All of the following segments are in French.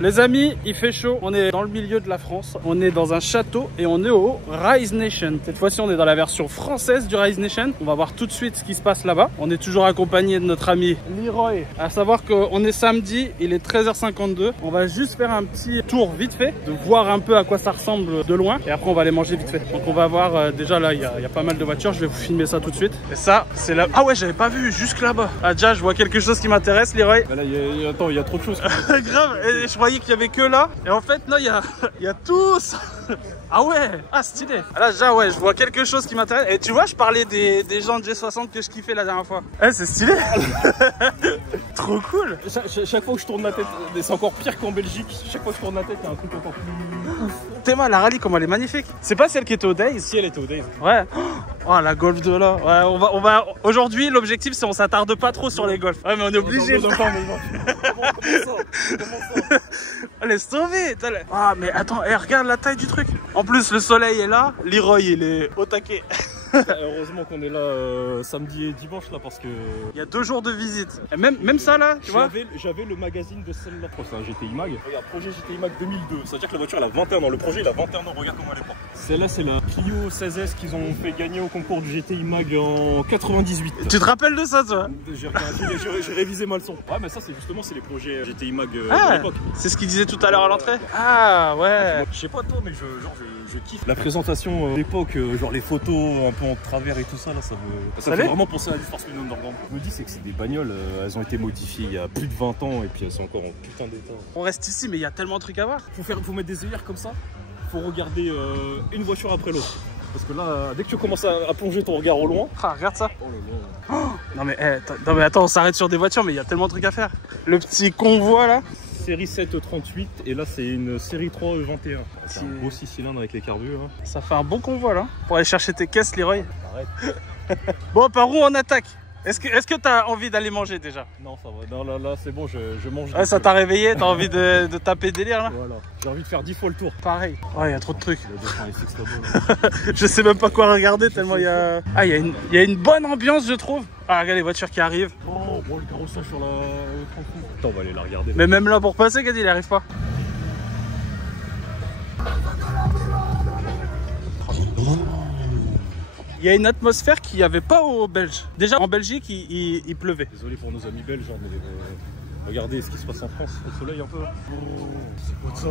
Les amis, il fait chaud, on est dans le milieu de la France, on est dans un château et on est au Rise Nation. Cette fois-ci, on est dans la version française du Rise Nation. On va voir tout de suite ce qui se passe là-bas. On est toujours accompagné de notre ami Leroy. À savoir qu'on est samedi, il est 13h52. On va juste faire un petit tour vite fait, de voir un peu à quoi ça ressemble de loin. Et après, on va aller manger vite fait. Donc on va voir, déjà là, il y a pas mal de voitures. Je vais vous filmer ça tout de suite. Et ça, c'est là... Ah ouais, j'avais pas vu, jusque là-bas. Ah déjà, je vois quelque chose qui m'intéresse, Leroy. Bah là, attends, il y a trop de choses. Grave, et je croyais qu'il y avait que là. Et en fait, non, il y a tout ça. Ah ouais, ah stylé. Là déjà ouais, je vois quelque chose qui m'intéresse. Et tu vois, je parlais des gens de G60 que je kiffais la dernière fois. Eh, c'est stylé. Trop cool. Chaque fois que je tourne la tête, c'est encore pire qu'en Belgique. Chaque fois que je tourne la tête, il y a un truc encore plus ouf. Théma, la rallye, comment elle est magnifique. C'est pas celle qui était au Days? Si, elle était au Days. Ouais. Oh, la Golf de là. Ouais, on va... Aujourd'hui, l'objectif, c'est on s'attarde pas trop sur les Golf. Ouais, mais on est obligé. Laisse tomber. Ah, mais attends, regarde la taille du truc. En plus, le soleil est là. Leroy, il est au taquet. Heureusement qu'on est là samedi et dimanche là parce que... Il y a 2 jours de visite. Et même ça là, tu vois. J'avais le magazine de celle-là, c'est un GTI Mag. Regarde, projet GTI Mag 2002. Ça veut dire que la voiture elle a 21 ans. Le projet il a 21 ans, regarde comment elle est pas. Celle-là c'est la Clio 16S qu'ils ont fait gagner au concours du GTI Mag en 98. Tu te rappelles de ça toi? J'ai révisé mal le son. Ouais mais ça c'est justement c'est les projets GTI Mag de l'époque. C'est ce qu'il disait tout à l'heure à l'entrée. Ah ouais. Je sais pas toi mais je kiffe la présentation d'époque, genre les photos un peu en travers et tout ça là, ça fait vraiment penser à l'histoire Spin Underground. Je me dis c'est que c'est des bagnoles, elles ont été modifiées il y a plus de 20 ans et puis elles sont encore en putain d'état. On reste ici mais il y a tellement de trucs à voir. Faut mettre des œillères comme ça, faut regarder une voiture après l'autre. Parce que là, dès que tu commences à plonger ton regard au loin... Ah, regarde ça. Oh là là. Oh, non mais attends, on s'arrête sur des voitures mais il y a tellement de trucs à faire. Le petit convoi là. Série 738 et là c'est une série 3 E21. C'est un beau 6 cylindres avec les carbures. Hein. Ça fait un bon convoi là. Pour aller chercher tes caisses, Leroy. Arrête. Bon, par où on attaque? Est-ce que t'as envie d'aller manger déjà? Non, ça va. Non, là c'est bon, je mange. Ouais, ça t'a réveillé, t'as envie de taper délire là? Voilà. J'ai envie de faire 10 fois le tour. Pareil. Ouais, il y a trop de trucs. Là. Je sais même pas quoi regarder tellement il y a... Ah, il y a une bonne ambiance, je trouve. Ah, regarde les voitures qui arrivent. Oh, bon, le carrossage sur la 30. Attends, on va aller la regarder. Mais même là pour passer, Gadi, il arrive pas. Il y a une atmosphère qu'il n'y avait pas aux Belges. Déjà en Belgique, il pleuvait. Désolé pour nos amis belges, mais regardez ce qui se passe en France, au soleil un peu. Oh, c'est quoi ça?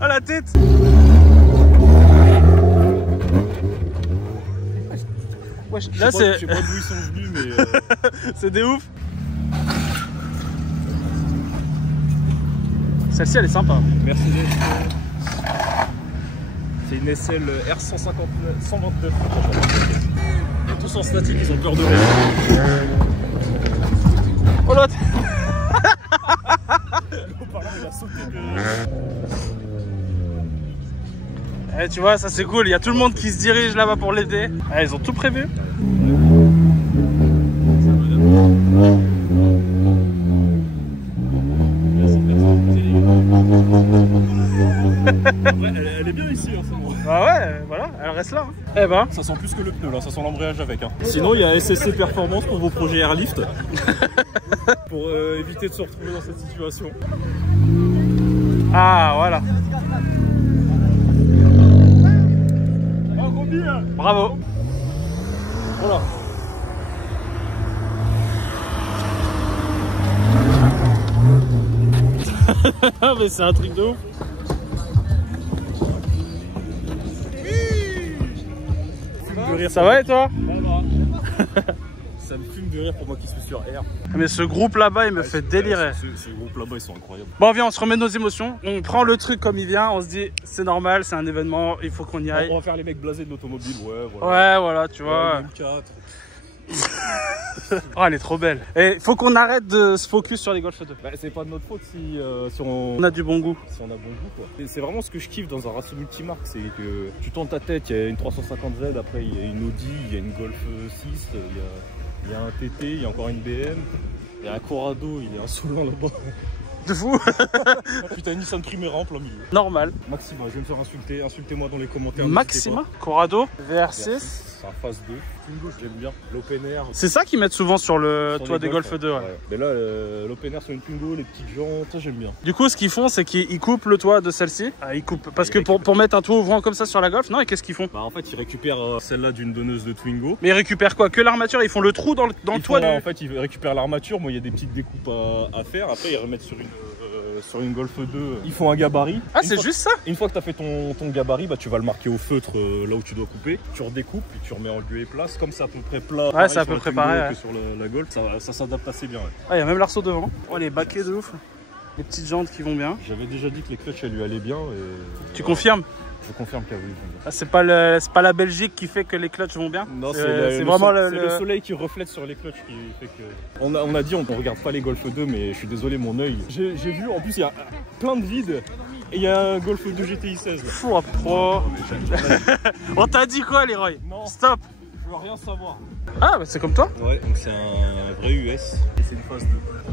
Ah la tête. Ouais, là c'est... Je sais pas d'où ils sont venus mais... c'est des ouf. Celle-ci elle est sympa. Mercedes. C'est une SL R129. Ils sont tous en statique, ils ont peur de rien. Oh l'autre. Il a sauté Eh, tu vois, ça c'est cool, il y a tout le monde qui se dirige là-bas pour l'aider. Ah, ils ont tout prévu. Elle est bien ici, hein, c'est bon. Bah ouais, voilà, elle reste là. Hein. Eh ben. Ça sent plus que le pneu là, ça sent l'embrayage avec. Hein. Sinon, il y a SSC Performance pour vos projets Airlift. Pour éviter de se retrouver dans cette situation. Ah, voilà. Bravo. Voilà. Mais c'est un truc de ouf. Ça va et toi? Ça me fume de rire pour moi qui suis sur R. Mais ce groupe là-bas, il me fait délirer. Ce groupe là-bas, ils sont incroyables. Bon, viens, on se remet nos émotions. On prend le truc comme il vient. On se dit, c'est normal, c'est un événement, il faut qu'on y aille. On va faire les mecs blasés de l'automobile, ouais, voilà. Ouais, voilà, tu vois. Ouais, 4. Oh, elle est trop belle. Et faut qu'on arrête de se focus sur les Golf 2. Bah, c'est pas de notre faute si on a du bon goût. Si on a bon goût, quoi. C'est vraiment ce que je kiffe dans un racing multimarque, c'est que tu tournes ta tête, il y a une 350Z, après il y a une Audi, il y a une Golf 6, il y a un TT, il y a encore une BM, il y a un Corrado, il y a un Solin là-bas. De fou. Putain, Nissan Primera en plein milieu. Normal. Maxima, je vais me faire insulter. Insultez-moi dans les commentaires. Maxima, Corrado, VR6. C'est un phase 2. J'aime bien. L'open air. C'est ça qu'ils mettent souvent sur le toit des Golf 2. Ouais. Mais là, l'open air sur une Twingo, les petites jantes, ça j'aime bien. Du coup, ce qu'ils font, c'est qu'ils coupent le toit de celle-ci. Ah, ils coupent. Parce que pour mettre un toit ouvrant comme ça sur la Golf, non, et qu'est-ce qu'ils font? Bah, en fait, ils récupèrent celle-là d'une donneuse de Twingo. Mais ils récupèrent quoi? Que l'armature? Ils font le trou dans le toit En fait, ils récupèrent l'armature. Moi, il y a des petites découpes à faire. Après, ils remettent sur une Golf 2. Ils font un gabarit. Ah, c'est juste ça? Une fois que tu as fait ton gabarit, bah, tu vas le marquer au feutre là où tu dois couper. Tu redécoupes, puis tu remets en lieu et place. Comme c'est à peu près plat. Ouais, c'est à peu près pareil. Que sur la Golf, ça s'adapte assez bien. Ouais. Ah, il y a même l'arceau devant. Oh, les baquets de ouf. Les petites jantes qui vont bien. J'avais déjà dit que les clutches, elles lui allaient bien. Et... Tu confirmes? Je confirme qu'elle oui. Ah, c'est pas la Belgique qui fait que les clutches vont bien? Non, c'est vraiment le soleil qui reflète sur les clutches qui fait que... On a dit on ne regarde pas les Golf 2, mais je suis désolé, mon œil. J'ai vu, en plus, il y a plein de vides. Et il y a un Golf 2 GTI 16. Fou, pro. On t'a dit quoi, Leroy? Non. Stop. Je veux rien savoir. Ah, bah c'est comme toi? Ouais, donc c'est un vrai US. Et c'est une phase 2.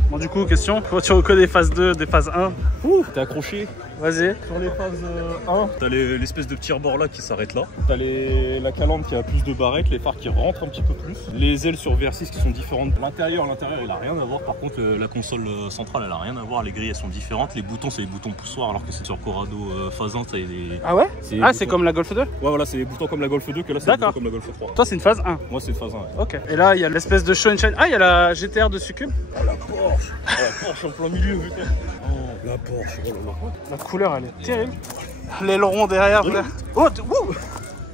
Bon, du coup, question. Quand tu reconnais des phases 2, des phases 1? Ouh, t'es accroché? Vas-y. Sur les phases 1, t'as l'espèce de petit rebord là qui s'arrête là. T'as la calandre qui a plus de barrettes, les phares qui rentrent un petit peu plus. Les ailes sur VR6 qui sont différentes. L'intérieur, il a rien à voir. Par contre, la console centrale, elle a rien à voir. Les grilles, elles sont différentes. Les boutons, c'est les boutons poussoirs, alors que c'est sur Corrado phase 1, t'as des... Ah ouais? Ah, c'est comme la Golf 2? Ouais, voilà, c'est les boutons comme la Golf 2, que là, c'est comme la Golf 3. Toi, c'est une phase 1? Moi, c'est une phase 1. Ouais. Ok. Et là, il y a l'espèce de show and shine. Ah, il y a la GTR de Succube. Oh, la Porsche. Oh, la Porsche en plein milieu, putain. Oh, la Porsche. Oh, la couleur, elle est terrible. L'aileron derrière. Oh, wouh!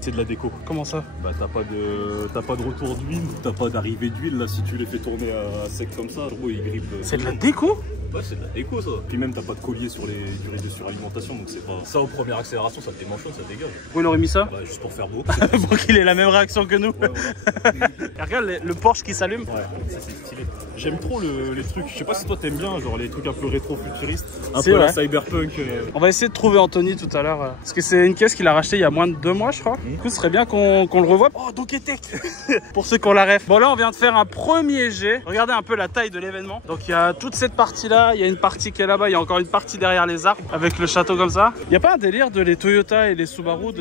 C'est de la déco. Comment ça? Bah t'as pas de retour d'huile, t'as pas d'arrivée d'huile là si tu les fais tourner à sec comme ça, le turbo il grippe. C'est de la déco? Ouais, c'est de la déco ça. Puis même t'as pas de collier sur les durées de suralimentation, donc c'est pas... Ça aux premières accélérations ça te démanchonne, ça dégage. Où il aurait mis ça? Bah juste pour faire beau. Pour qu'il ait la même réaction que nous. Ouais, ouais. Et regarde le Porsche qui s'allume. Ouais, ça c'est stylé. J'aime trop les trucs, je sais pas si toi t'aimes bien, genre les trucs un peu rétro-futuristes, un peu la cyberpunk. On va essayer de trouver Anthony tout à l'heure, parce que c'est une caisse qu'il a rachetée il y a moins de 2 mois je crois. Du coup ce serait bien qu'on le revoie. Oh, Donkey Tech. Pour ceux qui ont la ref. Bon là on vient de faire un premier jet. Regardez un peu la taille de l'événement. Donc il y a toute cette partie là, il y a une partie qui est là-bas, il y a encore une partie derrière les arbres avec le château comme ça. Il n'y a pas un délire de les Toyota et les Subaru,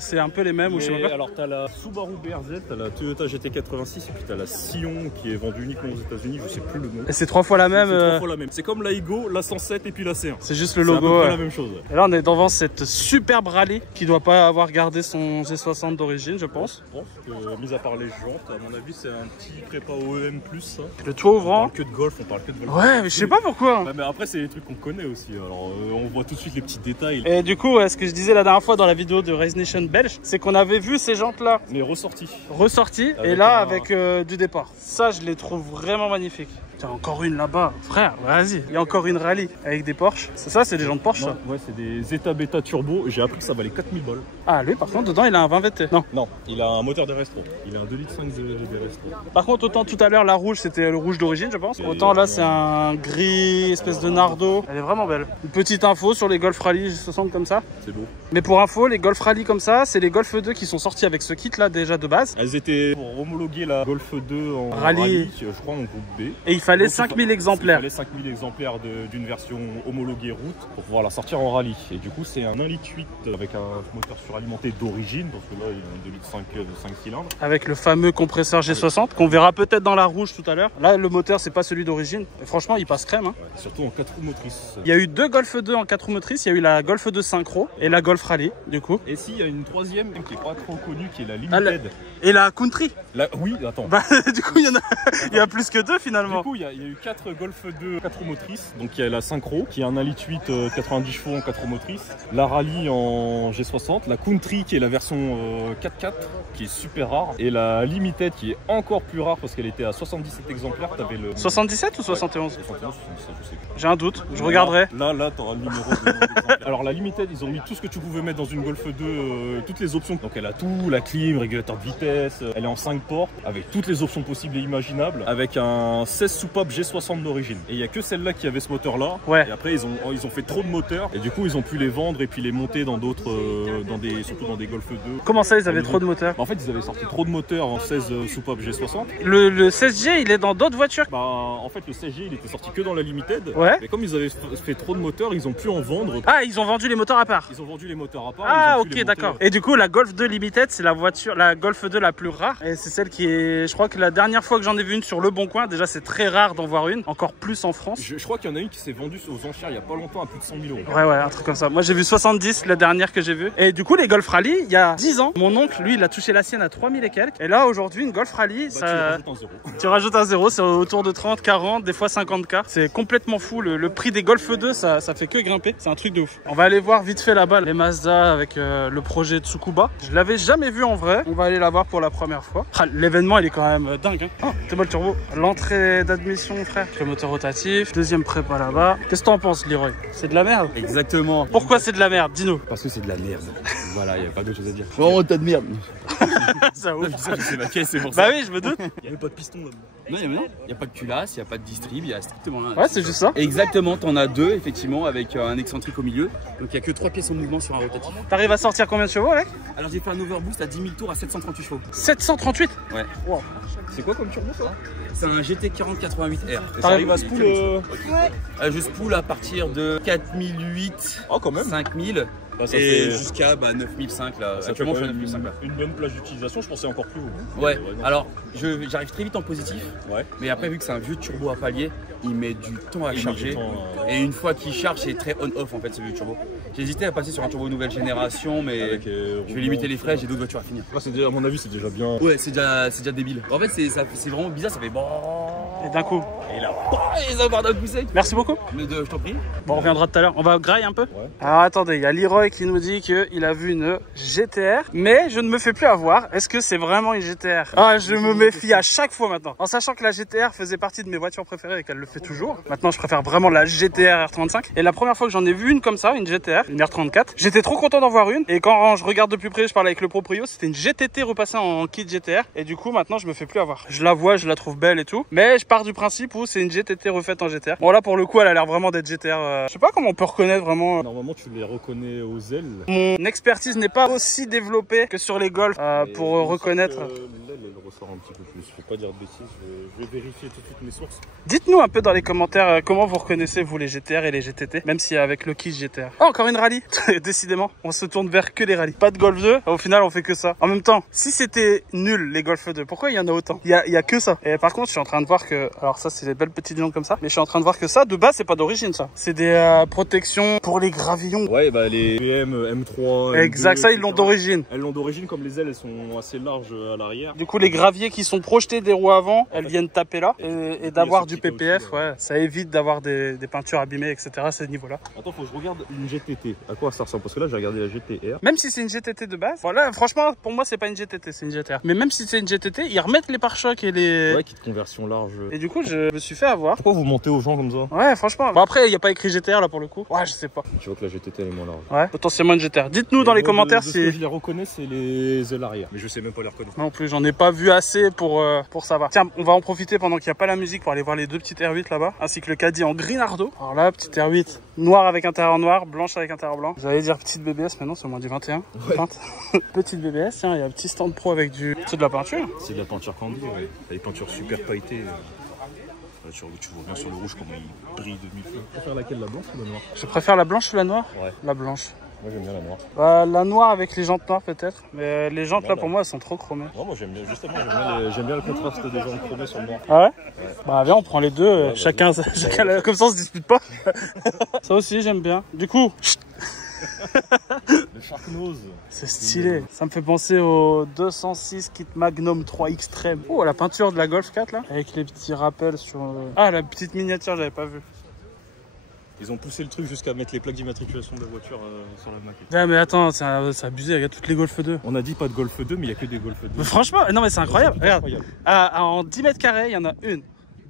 c'est un peu les mêmes ou je sais pas. Alors t'as la Subaru BRZ, t'as la Toyota GT86 et puis t'as la Scion qui est vendue uniquement aux États-Unis, je sais plus le nom. Et c'est 3 fois la même. C'est 3 fois la même. C'est comme la Igo, la 107 et puis la C1. C'est juste le logo. C'est la même chose. Et là on est devant cette superbe rallye qui doit pas avoir gardé son G60 d'origine je pense. Je pense que mis à part les jantes, à mon avis c'est un petit prépa OEM plus ça. Le toit ouvrant. On parle que de golf, on parle que de golf. Ouais mais je sais pas pourquoi. Ouais, mais après c'est des trucs qu'on connaît aussi, alors on voit tout de suite les petits détails. Et du coup ce que je disais la dernière fois dans la vidéo de Race Nation belge, c'est qu'on avait vu ces jantes là. Mais ressorties. Ressorties et là avec du départ. Ça je les trouve vraiment magnifiques. Tiens, encore une là-bas, frère, vas-y. Il y a encore une rallye avec des Porsche. C'est ça, c'est des jantes Porsche ça? Ouais, c'est des Zeta Beta Turbo. J'ai appris que ça valait 4000 balles. Ah, lui par contre, dedans il a un 20 VT. Non. Non, il a un moteur de Restro. Il a un 2,5 litres de Restro. Par contre, autant tout à l'heure, la rouge c'était le rouge d'origine, je pense. Autant là, c'est un gris, espèce de nardo. Elle est vraiment belle. Une petite info sur les Golf Rally G60 comme ça. C'est beau. Mais pour info, les Golf Rally comme ça, c'est les Golf 2 qui sont sortis avec ce kit là déjà de base. Elles étaient pour homologuer la Golf 2 en rallye, je crois en groupe B. Et il fallait 5000 exemplaires. Il fallait 5000 exemplaires d'une version homologuée route pour pouvoir la sortir en rallye. Et du coup, c'est un 1,8 litre avec un moteur suralimenté d'origine, parce que là, il y a un 2,5 litres de 5 cylindres. Avec le fameux compresseur G60 qu'on verra peut-être dans la rouge tout à l'heure. Là, le moteur, c'est pas celui d'origine. Et franchement, il passe crème. Hein. Ouais, surtout en 4 roues motrices. Il y a eu 2 Golf 2 en 4 roues motrices. Il y a eu la Golf 2 Synchro et la Golf Rally, du coup. Et si, il y a une troisième qui est pas trop connue, qui est la Limited. Et la Country. Oui, attends. Bah, du coup, il y a plus que 2 finalement. Du coup, il y a eu 4 Golf 2 4 roues motrices. Donc, il y a la Synchro, qui est un 1,8 litre 90 chevaux en 4 roues motrices. La Rally en G60. La Country, qui est la version 4x4, qui est super rare. Et la Limited, qui est encore plus rare parce qu'elle était à 77 exemplaires. Avais le... 77 ou 71 ouais, 71, je sais plus. J'ai un doute, je regarderai. Là, t'auras le numéro de Alors, la Limited, ils ont mis tout ce que tu pouvais mettre dans une Golf 2, toutes les options. Donc, elle a tout, la clim, régulateur de vitesse. Elle est en 5 portes, avec toutes les options possibles et imaginables, avec un 16 soupapes G60 d'origine. Et il n'y a que celle-là qui avait ce moteur-là. Ouais. Et après, ils ont fait trop de moteurs. Et du coup, ils ont pu les vendre et puis les monter dans d'autres, surtout dans des Golf 2. Comment ça, ils avaient trop de moteurs? En fait, ils avaient sorti trop de moteurs en 16 soupapes G60. Le 16G, il est dans d'autres voitures? Bah, en fait, le 16G, il était sorti que dans la Limited. Ouais. Mais comme ils avaient fait trop de moteurs, ils ont pu en vendre. Ah, ils ont vendu les moteurs à part. Ils ont vendu les moteurs à part. Ah, ok, d'accord. Et du coup, la Golf 2 Limited, c'est la voiture, la Golf 2 la plus rare. Et c'est celle qui est, je crois que la dernière fois que j'en ai vu une sur Le Bon Coin, déjà c'est très rare d'en voir une, encore plus en France. Je crois qu'il y en a une qui s'est vendue aux enchères il y a pas longtemps à plus de 100 000 €. Ouais, un truc comme ça. Moi j'ai vu 70 la dernière que j'ai vue. Et du coup, les Golf Rally, il y a 10 ans, mon oncle, lui, il a touché la sienne à 3000 et quelques. Et là, aujourd'hui, une Golf Rally, ça. Tu rajoutes un zéro, c'est autour de 30, 40, des fois 50K. C'est complètement fou. Le prix des Golf 2, ça fait que grimper. C'est un truc de ouf. On va aller voir vite fait là-bas les Mazda avec le projet Tsukuba. Je l'avais jamais vu en vrai. On va aller la voir pour la première fois. Ah, l'événement, il est quand même dingue. Hein. Oh, c'est bon le turbo. L'entrée d'admission, frère. Le moteur rotatif. Deuxième prépa là-bas. Qu'est-ce que t'en penses, Leroy? C'est de la merde? Exactement. Pourquoi c'est de la merde? Dis-nous. Parce que c'est de la merde. Voilà, il n'y a pas d'autre chose à dire. Vraiment tas de merde. Ça ouf. C'est ma caisse, c'est pour ça. Bah oui, je me doute. Il n'y avait pas de piston là-dedans. Non, il n'y a pas de culasse, il n'y a pas de distrib, il y a strictement rien. Ouais, c'est juste ça. Exactement, t'en as deux, effectivement, avec un excentrique au milieu. Donc il n'y a que 3 pièces en mouvement sur un rotatif. T'arrives à sortir combien de chevaux avec? Alors j'ai fait un overboost à 10 000 tours à 738 chevaux. 738? Ouais. Wow. C'est quoi comme turbo ça? C'est un GT4088R. T'arrives à spool Je spool à partir de 4008, Oh, quand même. 5000 Bah, ça et fait- jusqu'à 9005 là. Ça fait Actuellement quand je suis à même 9005 là. une bonne plage d'utilisation, je pensais encore plus haut. Ouais, non. alors j'arrive très vite en positif, Ouais. mais après vu que c'est un vieux turbo à palier, il met du temps à Il met charger. du temps, Et une fois qu'il charge, c'est très on-off en fait ce vieux turbo. J'ai hésité à passer sur un turbo nouvelle génération, mais avec, je vais limiter les frais, j'ai d'autres voitures à finir. Là, c'est déjà, à mon avis, c'est déjà bien. Ouais, c'est déjà débile. En fait, c'est vraiment bizarre, ça fait bon. Et d'un coup. Et là, et ça part d'un coup sec. Merci beaucoup. Mais je t'en prie. Bon, on reviendra tout à l'heure. On va grailler un peu. Ouais. Alors attendez, il y a Leroy qui nous dit qu'il a vu une GTR, mais je ne me fais plus avoir. Est-ce que c'est vraiment une GTR? Ah, je me méfie à chaque fois maintenant. En sachant que la GTR faisait partie de mes voitures préférées et qu'elle le fait toujours. Maintenant, je préfère vraiment la GTR R35. Et la première fois que j'en ai vu une comme ça, une GTR, une R34, j'étais trop content d'en voir une. Et quand je regarde de plus près, je parle avec le proprio, c'était une GTT repassée en kit GTR. Et du coup, maintenant, je me fais plus avoir. Je la vois, je la trouve belle et tout. Mais je pars du principe où c'est une GTT refaite en GTR. Bon, là, pour le coup, elle a l'air vraiment d'être GTR. Je sais pas comment on peut reconnaître vraiment. Normalement, tu les reconnais aux ailes. Mon expertise n'est pas aussi développée que sur les Golf pour reconnaître. L'aile, elle ressort un petit peu plus. Je vais pas dire de bêtises, je vais vérifier tout de suite mes sources. Dites-nous un peu dans les commentaires comment vous reconnaissez vous les GTR et les GTT, même si avec le kit GTR. Oh, encore une rallye. Décidément, on se tourne vers que les rallyes. Pas de Golf 2, au final on fait que ça. En même temps, si c'était nul les Golf 2, pourquoi il y en a autant? Il y a que ça. Et par contre, je suis en train de voir que, alors ça c'est des belles petites jantes comme ça, mais je suis en train de voir que ça, de base c'est pas d'origine ça. C'est des protections pour les gravillons. Ouais, bah les BM, M3. Exact, M2, ça ils l'ont d'origine. Elles l'ont d'origine, comme les ailes, elles sont assez larges à l'arrière. Du coup, les graviers qui sont projetés des roues avant, elles viennent taper là. Et d'avoir ce du petit PPF, caoutchouc, là. ouais, ça évite d'avoir des peintures abîmées, etc. à ce niveau-là. Attends, faut que je regarde une GTT. À quoi ça ressemble? Parce que là, j'ai regardé la GTR. Même si c'est une GTT de base, voilà, franchement, pour moi, c'est pas une GTT, c'est une GTR. Mais même si c'est une GTT, ils remettent les pare-chocs et les. Ouais, kit conversion large. Et du coup, je me suis fait avoir. Pourquoi vous montez aux gens comme ça? Ouais, franchement. Bon, après, il n'y a pas écrit GTR là pour le coup. Ouais, je sais pas. Tu vois que la GTT elle est moins large. Ouais, potentiellement une GTR. Dites-nous dans les commentaires Ce si. que je les reconnais, c'est les ailes arrière. Mais je sais même pas les reconnaître. Non plus, j'en ai pas vu assez pour savoir. Tiens, on va en profiter pendant qu'il n'y a pas la musique pour aller voir les deux petites R8 là-bas, ainsi que le caddie en Grinardo. Alors là, petite R8 noire avec intérieur noir, blanche avec intérieur blanc. J'allais dire petite BBS, mais non, c'est au moins du 21. Ouais. Petite BBS, tiens, il y a un petit stand pro avec du. C'est de la peinture. C'est de la peinture Candy, ouais. T'as des peintures super pailletées. Tu vois bien sur le rouge comment il brille de mille feux. Tu préfères laquelle, la blanche ou la noire? Je préfère la blanche ou la noire? Ouais. La blanche. Moi j'aime bien la noire. La noire avec les jantes noires peut-être, mais les jantes Voilà. là pour moi elles sont trop chromées. Non, moi j'aime bien, justement, j'aime bien le contraste des gens chromés sur le noir. Ah ouais, bah viens on prend les deux, Ouais, chacun, comme ça on se dispute pas. Ça aussi j'aime bien. Du coup, Le Shark Nose. c'est stylé. Ça me fait penser au 206 Kit Magnum 3 Extreme. Oh la peinture de la Golf 4 là, avec les petits rappels sur... Ah la petite miniature j'avais pas vu. Ils ont poussé le truc jusqu'à mettre les plaques d'immatriculation de la voiture sur la maquette. Ah mais attends, c'est abusé, regarde toutes les Golf 2. On a dit pas de Golf 2, mais il n'y a que des Golf 2. Mais franchement, non mais c'est incroyable, C'est regarde. incroyable. En 10 mètres carrés, il y en a 1,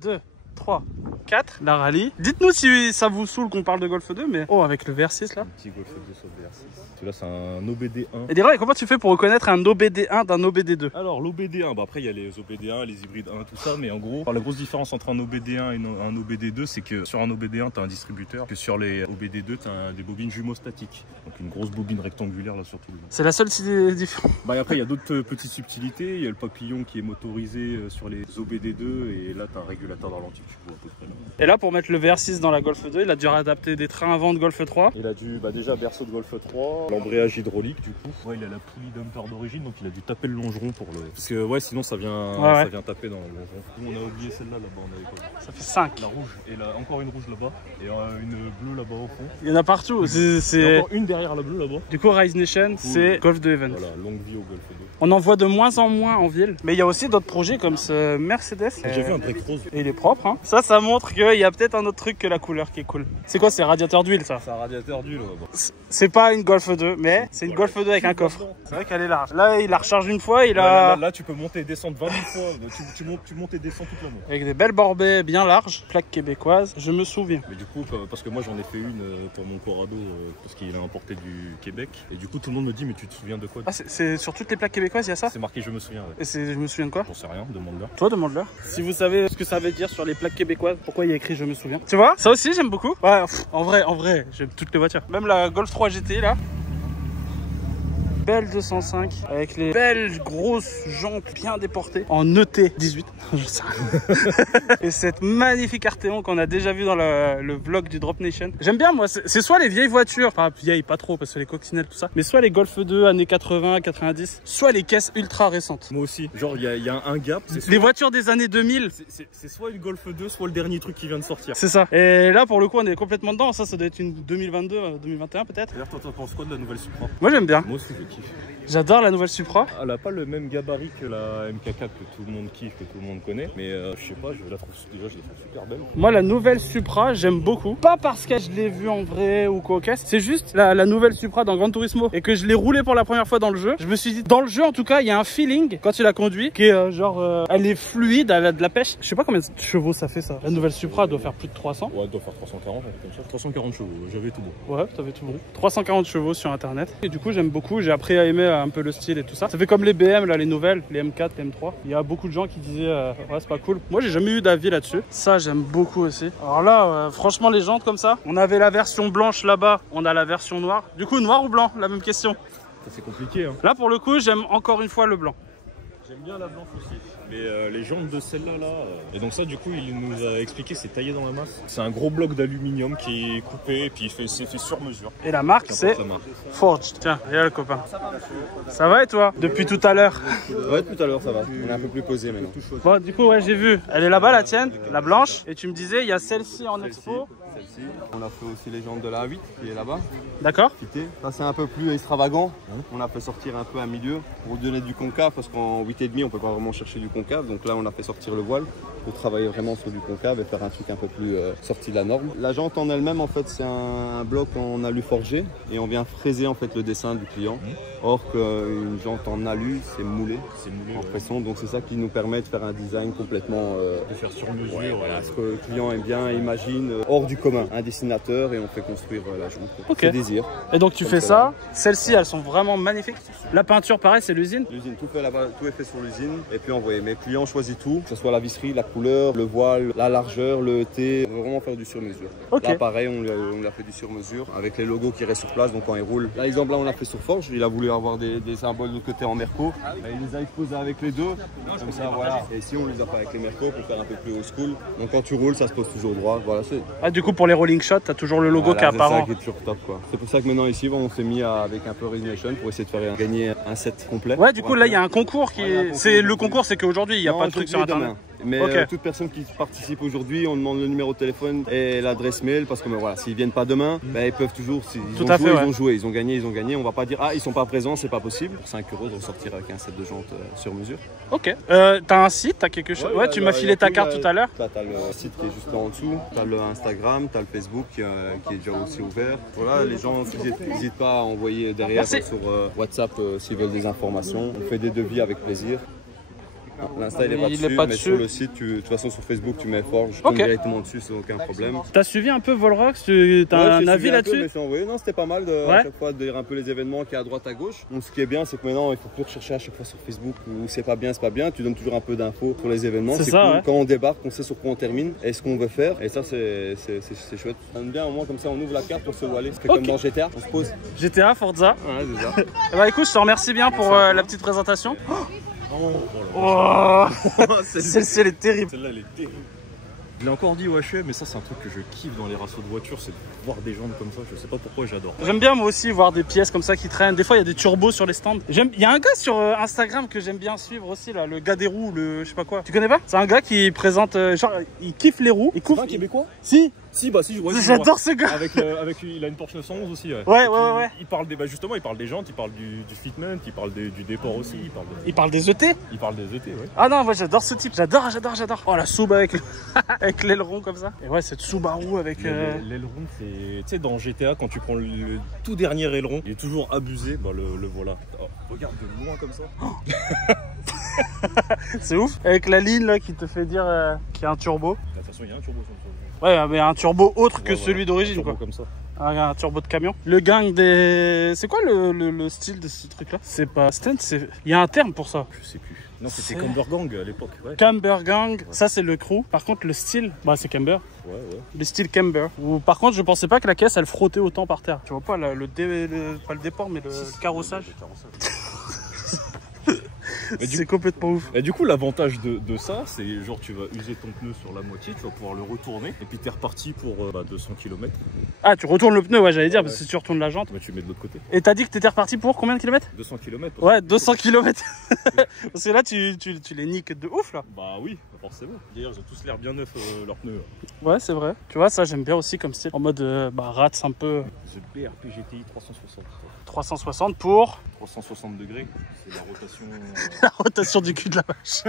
2, 3, 4. La rallye. Dites-nous si ça vous saoule qu'on parle de Golf 2, mais... Oh, avec le VR6 là. Un petit Golf 2 sur le VR6. Celui-là, c'est un OBD1. Et dis-moi, comment tu fais pour reconnaître un OBD1 d'un OBD2? Alors, l'OBD1, bah après, il y a les OBD1, les hybrides 1, tout ça, mais en gros, la grosse différence entre un OBD1 et un OBD2, c'est que sur un OBD1, tu as un distributeur, que sur les OBD2, tu as des bobines jumeaux statiques. Donc, une grosse bobine rectangulaire là surtout. C'est la seule différence. Bah, et après, il y a d'autres petites subtilités. Il y a le papillon qui est motorisé sur les OBD2, et là, tu as un régulateur de ralentissement. tu vois à peu près là. Et là, pour mettre le VR6 dans la Golf 2, il a dû réadapter des trains avant de Golf 3. Il a dû, déjà berceau de Golf 3, l'embrayage hydraulique du coup. Ouais, il a la poulie dumper d'origine, donc il a dû taper le longeron pour le... Parce que ouais, sinon ça vient, ça vient taper dans le longeron. Nous, on a oublié celle-là, là-bas, on avait pas. Ça fait 5. La rouge, et là, encore une rouge là-bas, et une bleue là-bas au fond. Il y en a partout. C'est encore une derrière la bleue là-bas. Du coup, Rise Nation, c'est Golf 2 Event. Voilà, longue vie au Golf 2. On en voit de moins en moins en ville, mais il y a aussi d'autres projets comme ce Mercedes. J'ai vu un break rose. Et il est propre, hein. Ça montre qu'il y a peut-être un autre truc que la couleur qui est cool. C'est quoi, c'est radiateur d'huile, ça? C'est un radiateur d'huile. C'est pas une Golf 2, mais c'est une Golf 2 avec un coffre. C'est vrai qu'elle est large. Là, il la recharge une fois, il a... Là, tu peux monter et descendre 20 000 fois. Tu montes et descends toute la nuit. Avec des belles barbées bien larges, plaques québécoises, je me souviens. Mais du coup, parce que moi j'en ai fait une pour mon Corrado, parce qu'il a importé du Québec. Et du coup, tout le monde me dit, mais tu te souviens de quoi? Ah, c'est sur toutes les plaques québécoises, il y a ça? C'est marqué, je me souviens. Ouais. Et je me souviens de quoi? J'en sais rien, demande-leur. Toi, demande-leur. Si vous savez ce que ça veut dire sur les plaques québécoises, pourquoi il y a écrit je me souviens. Tu vois, ça aussi j'aime beaucoup. Ouais, en vrai, j'aime toutes les voitures. Même la Golf 3 GTI là. Belle 205 avec les belles grosses jantes bien déportées en ET18. Je sais rien. Et cette magnifique Arteon qu'on a déjà vu dans le vlog du Drop Nation. J'aime bien moi, c'est soit les vieilles voitures, enfin vieilles pas trop parce que les coccinelles tout ça, mais soit les Golf 2 années 80, 90, soit les caisses ultra récentes. Moi aussi, genre il y a un gap. Les voitures des années 2000. C'est soit une Golf 2, soit le dernier truc qui vient de sortir. C'est ça. Et là pour le coup on est complètement dedans, ça doit être une 2022, 2021 peut-être. D'ailleurs toi t'en penses quoi de la nouvelle Supra? Moi j'aime bien. Moi aussi je kiffe. J'adore la nouvelle Supra. Elle a pas le même gabarit que la MK4 que tout le monde kiffe, que tout le monde connaît. Mais je sais pas, je la trouve super belle. Moi la nouvelle Supra j'aime beaucoup. Pas parce que je l'ai vue en vrai ou quoi, c'est juste la nouvelle Supra dans Gran Turismo et que je l'ai roulée pour la première fois dans le jeu. Je me suis dit, dans le jeu en tout cas, il y a un feeling quand tu la conduis qui est elle est fluide, elle a de la pêche. Je sais pas combien de chevaux ça fait ça. La nouvelle Supra doit faire plus de 300. Ouais, elle doit faire 340, comme ça. 340 chevaux, j'avais tout bon. Ouais, t'avais tout bon. 340 chevaux sur internet. Et du coup j'aime beaucoup, j'ai appris à aimer un peu le style et tout ça. Ça fait comme les BM là, les nouvelles, les M4, les M3. Il y a beaucoup de gens qui disaient ouais c'est pas cool. Moi j'ai jamais eu d'avis là-dessus. Ça j'aime beaucoup aussi. Alors là franchement les jantes comme ça, on avait la version blanche là-bas, on a la version noire. Du coup noir ou blanc, la même question. Ça c'est compliqué hein. Là pour le coup j'aime encore une fois le blanc. J'aime bien la blanche aussi. Mais les jantes de celle-là, Et donc ça du coup il nous a expliqué, c'est taillé dans la masse. C'est un gros bloc d'aluminium qui est coupé et puis c'est fait sur mesure. Et la marque c'est Forged. Tiens, regarde le copain. Ça va et toi? Depuis tout à l'heure? Ouais, tout à l'heure ça va. On est un peu plus posé maintenant. Bon du coup ouais j'ai vu. Elle est là-bas la tienne, la blanche. Et tu me disais il y a celle-ci en expo. Celle-ci. On a fait aussi les jantes de la A8 qui est là-bas. D'accord. Ça c'est un peu plus extravagant. On a fait sortir un peu un milieu pour donner du concave parce qu'en 8,5 on peut pas vraiment chercher du concave. Donc là on a fait sortir le voile pour travailler vraiment sur du concave et faire un truc un peu plus sorti de la norme. La jante en elle-même en fait c'est un bloc en alu forgé et on vient fraiser en fait le dessin du client. Or qu'une jante en alu c'est moulé en pression, donc c'est ça qui nous permet de faire un design complètement de faire sur mesure. Voilà, ce que le client aime bien, imagine hors du commun, un dessinateur et on fait construire la jante. Ok. Désir. Et donc tu fais ça. Celles-ci elles sont vraiment magnifiques. La peinture pareil c'est l'usine. L'usine, tout est fait sur l'usine et puis envoyé. Mes clients choisissent tout, que ce soit la visserie, la couleur, le voile, la largeur, le ET. On va vraiment faire du sur-mesure. Okay. Là pareil on l'a fait du sur-mesure avec les logos qui restent sur place, donc quand ils roulent. Là exemple là on l'a fait sur Forge, il a voulu avoir des symboles de l'autre côté en Merco. Il les a exposés avec les deux, comme ça voilà. Et ici on les a fait avec les Merco pour faire un peu plus old school. Donc quand tu roules ça se pose toujours droit. Voilà, ah du coup pour les rolling shots t'as toujours le logo qui est apparent. C'est ça qui est toujours top quoi. C'est pour ça que maintenant ici on s'est mis avec un peu Rise Nation pour essayer de faire gagner un set complet. Ouais du coup là il y a un concours qui est... C'est le concours c'est qu'aujourd'hui il n'y a pas de truc sur internet. Mais toute personne qui participe aujourd'hui, on demande le numéro de téléphone et l'adresse mail parce que voilà, s'ils viennent pas demain, ils peuvent toujours, ils ont joué, ils ont gagné, on va pas dire ah ils sont pas présents, c'est pas possible. Pour 5 € de ressortir avec un set de jantes sur mesure. Ok. T'as un site, t'as quelque chose? Ouais, tu m'as filé ta carte tout à l'heure. T'as le site qui est juste là en dessous, t'as le Instagram, t'as le Facebook qui est déjà aussi ouvert. Voilà, les gens n'hésitent pas à envoyer derrière sur WhatsApp s'ils veulent des informations. On fait des devis avec plaisir. L'insta il est pas dessus, mais sur le site, de toute façon sur Facebook tu mets Forge, directement dessus sans aucun problème. T'as suivi un peu Volrox, t'as un avis là-dessus? Non, c'était pas mal à chaque fois de dire un peu les événements qu'il y a à droite à gauche. Donc ce qui est bien c'est que maintenant il faut plus rechercher à chaque fois sur Facebook où c'est pas bien, tu donnes toujours un peu d'infos sur les événements. C'est cool. Quand on débarque, on sait sur quoi on termine et ce qu'on veut faire et ça c'est chouette. Ça donne bien au moins comme ça on ouvre la carte pour se voiler. C'est comme dans GTA, on se pose. GTA, Forza. Ouais, c'est ça. Bah écoute, je te remercie bien pour la petite présentation. Oh, celle-ci elle est terrible. Celle-là elle est terrible. Je l'ai encore dit au HM, mais ça c'est un truc que je kiffe dans les rassos de voitures, c'est de voir des jambes comme ça, je sais pas pourquoi, j'adore. J'aime bien moi aussi voir des pièces comme ça qui traînent. Des fois il y a des turbos sur les stands. Il y a un gars sur Instagram que j'aime bien suivre aussi là, le gars des roues, le je sais pas quoi. Tu connais pas? C'est un gars qui présente genre il kiffe les roues. C'est pas un Québécois? Si. Si, bah si, ouais, j'adore ce gars. Il a une Porsche 911 aussi. Ouais. Il parle des, justement, il parle des jantes, il parle du fitment, il parle du déport aussi. Il parle des ET. Il parle des ET, ouais. Ah non, moi j'adore ce type, j'adore. Oh la Subaru avec avec l'aileron comme ça. Et ouais, cette Subaru avec. L'aileron, c'est. Tu sais, dans GTA, quand tu prends le tout dernier aileron, il est toujours abusé. Bah le voilà. Oh, regarde de loin comme ça. C'est ouf. Avec la ligne là qui te fait dire qu'il y a un turbo. De toute façon, il y a un turbo sur le truc. Ouais, mais un turbo autre que celui d'origine quoi. Comme ça. Un turbo de camion. Le gang des. C'est quoi le style de ce truc là? C'est pas stunt, c'est. Il y a un terme pour ça. Je sais plus. Non, c'était Camber Gang à l'époque. Ouais. Camber Gang, ça c'est le crew. Par contre, le style, bah c'est Camber. Ouais. Le style Camber. Ou par contre, je pensais pas que la caisse elle frottait autant par terre. Tu vois pas pas le déport, mais le carrossage. C'est complètement ouf. Et du coup, l'avantage de ça, c'est genre tu vas user ton pneu sur la moitié, tu vas pouvoir le retourner et puis t'es reparti pour 200 km. Ah, tu retournes le pneu, ouais, j'allais dire, parce que si tu retournes la jante. Mais tu mets de l'autre côté. Et t'as dit que t'étais reparti pour combien de kilomètres? 200 km. Ouais, 200 km. Parce que là, tu les niques de ouf là. Bah oui, forcément. D'ailleurs, ils ont tous l'air bien neufs leurs pneus. Ouais, c'est vrai. Tu vois, ça j'aime bien aussi comme style. En mode rats un peu. The BRP GTI 360. 360 pour 360 degrés, c'est la rotation. La rotation du cul de la vache.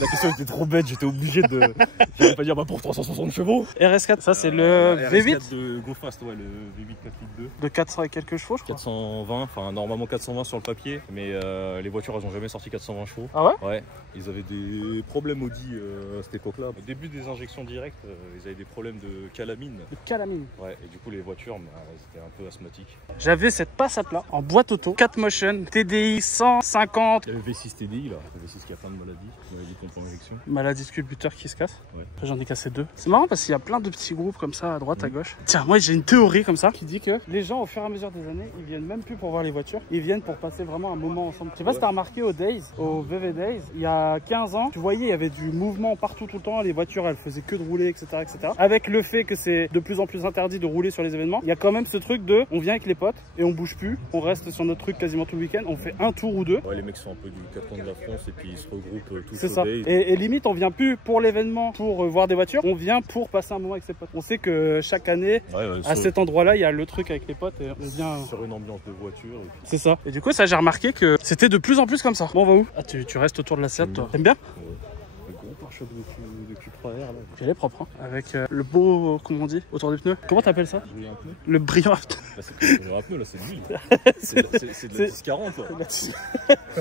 La question était trop bête, j'étais obligé de. J'allais pas dire pour 360 chevaux. RS4, ça c'est le V8 RS4 de GoFast, ouais, le V8 4 litres 2. De 400 et quelques chevaux, je crois. 420, enfin normalement 420 sur le papier, mais les voitures elles ont jamais sorti 420 chevaux. Ah ouais? Ouais, ils avaient des problèmes Audi à cette époque-là. Au début des injections directes, ils avaient des problèmes de calamine. De calamine? Ouais, et du coup les voitures, c'était un peu asthmatique. J'avais cette Passat là, en boîte auto, 4 motion, TDI 150. Il y avait V6 TDI là, le V6 qui a plein de maladies, maladie contre injection. Maladie de culbuteur qui se casse. Ouais. Après j'en ai cassé 2. C'est marrant parce qu'il y a plein de petits groupes comme ça à droite, à gauche. Tiens, moi j'ai une théorie comme ça qui dit que les gens au fur et à mesure des années, ils viennent même plus pour voir les voitures, ils viennent pour passer vraiment un moment ensemble. Je sais pas si t'as remarqué au Days, au VV Days, il y a 15 ans, tu voyais il y avait du mouvement partout tout le temps, les voitures elles faisaient que de rouler, etc. Avec le fait que c'est de plus en plus interdit de rouler sur les événements, il y a quand même ce truc de on vient avec les potes et on bouge plus, on reste sur notre truc quasiment tout le week-end, on fait un tour ou deux. Ouais, les mecs sont un peu du quatre coins de la France et puis ils se regroupent tous. C'est ça. Et limite, on vient plus pour l'événement, pour voir des voitures, on vient pour passer un moment avec ses potes. On sait que chaque année, à cet endroit-là, il y a le truc avec les potes et on vient sur une ambiance de voiture. C'est ça. Et du coup, ça, j'ai remarqué que c'était de plus en plus comme ça. Bon, on va où? Ah, tu restes autour de la Seat, toi. T'aimes bien? Ouais. Le gros pare-choc de Q3R là. Elle est propre, hein. Avec le beau, comment on dit, autour du pneu. Comment t'appelles ça? Brillant pneu. Le brillant à pneu. Là, c'est le brillant à pneu, là, c'est de l'huile. C'est de la 1040 quoi.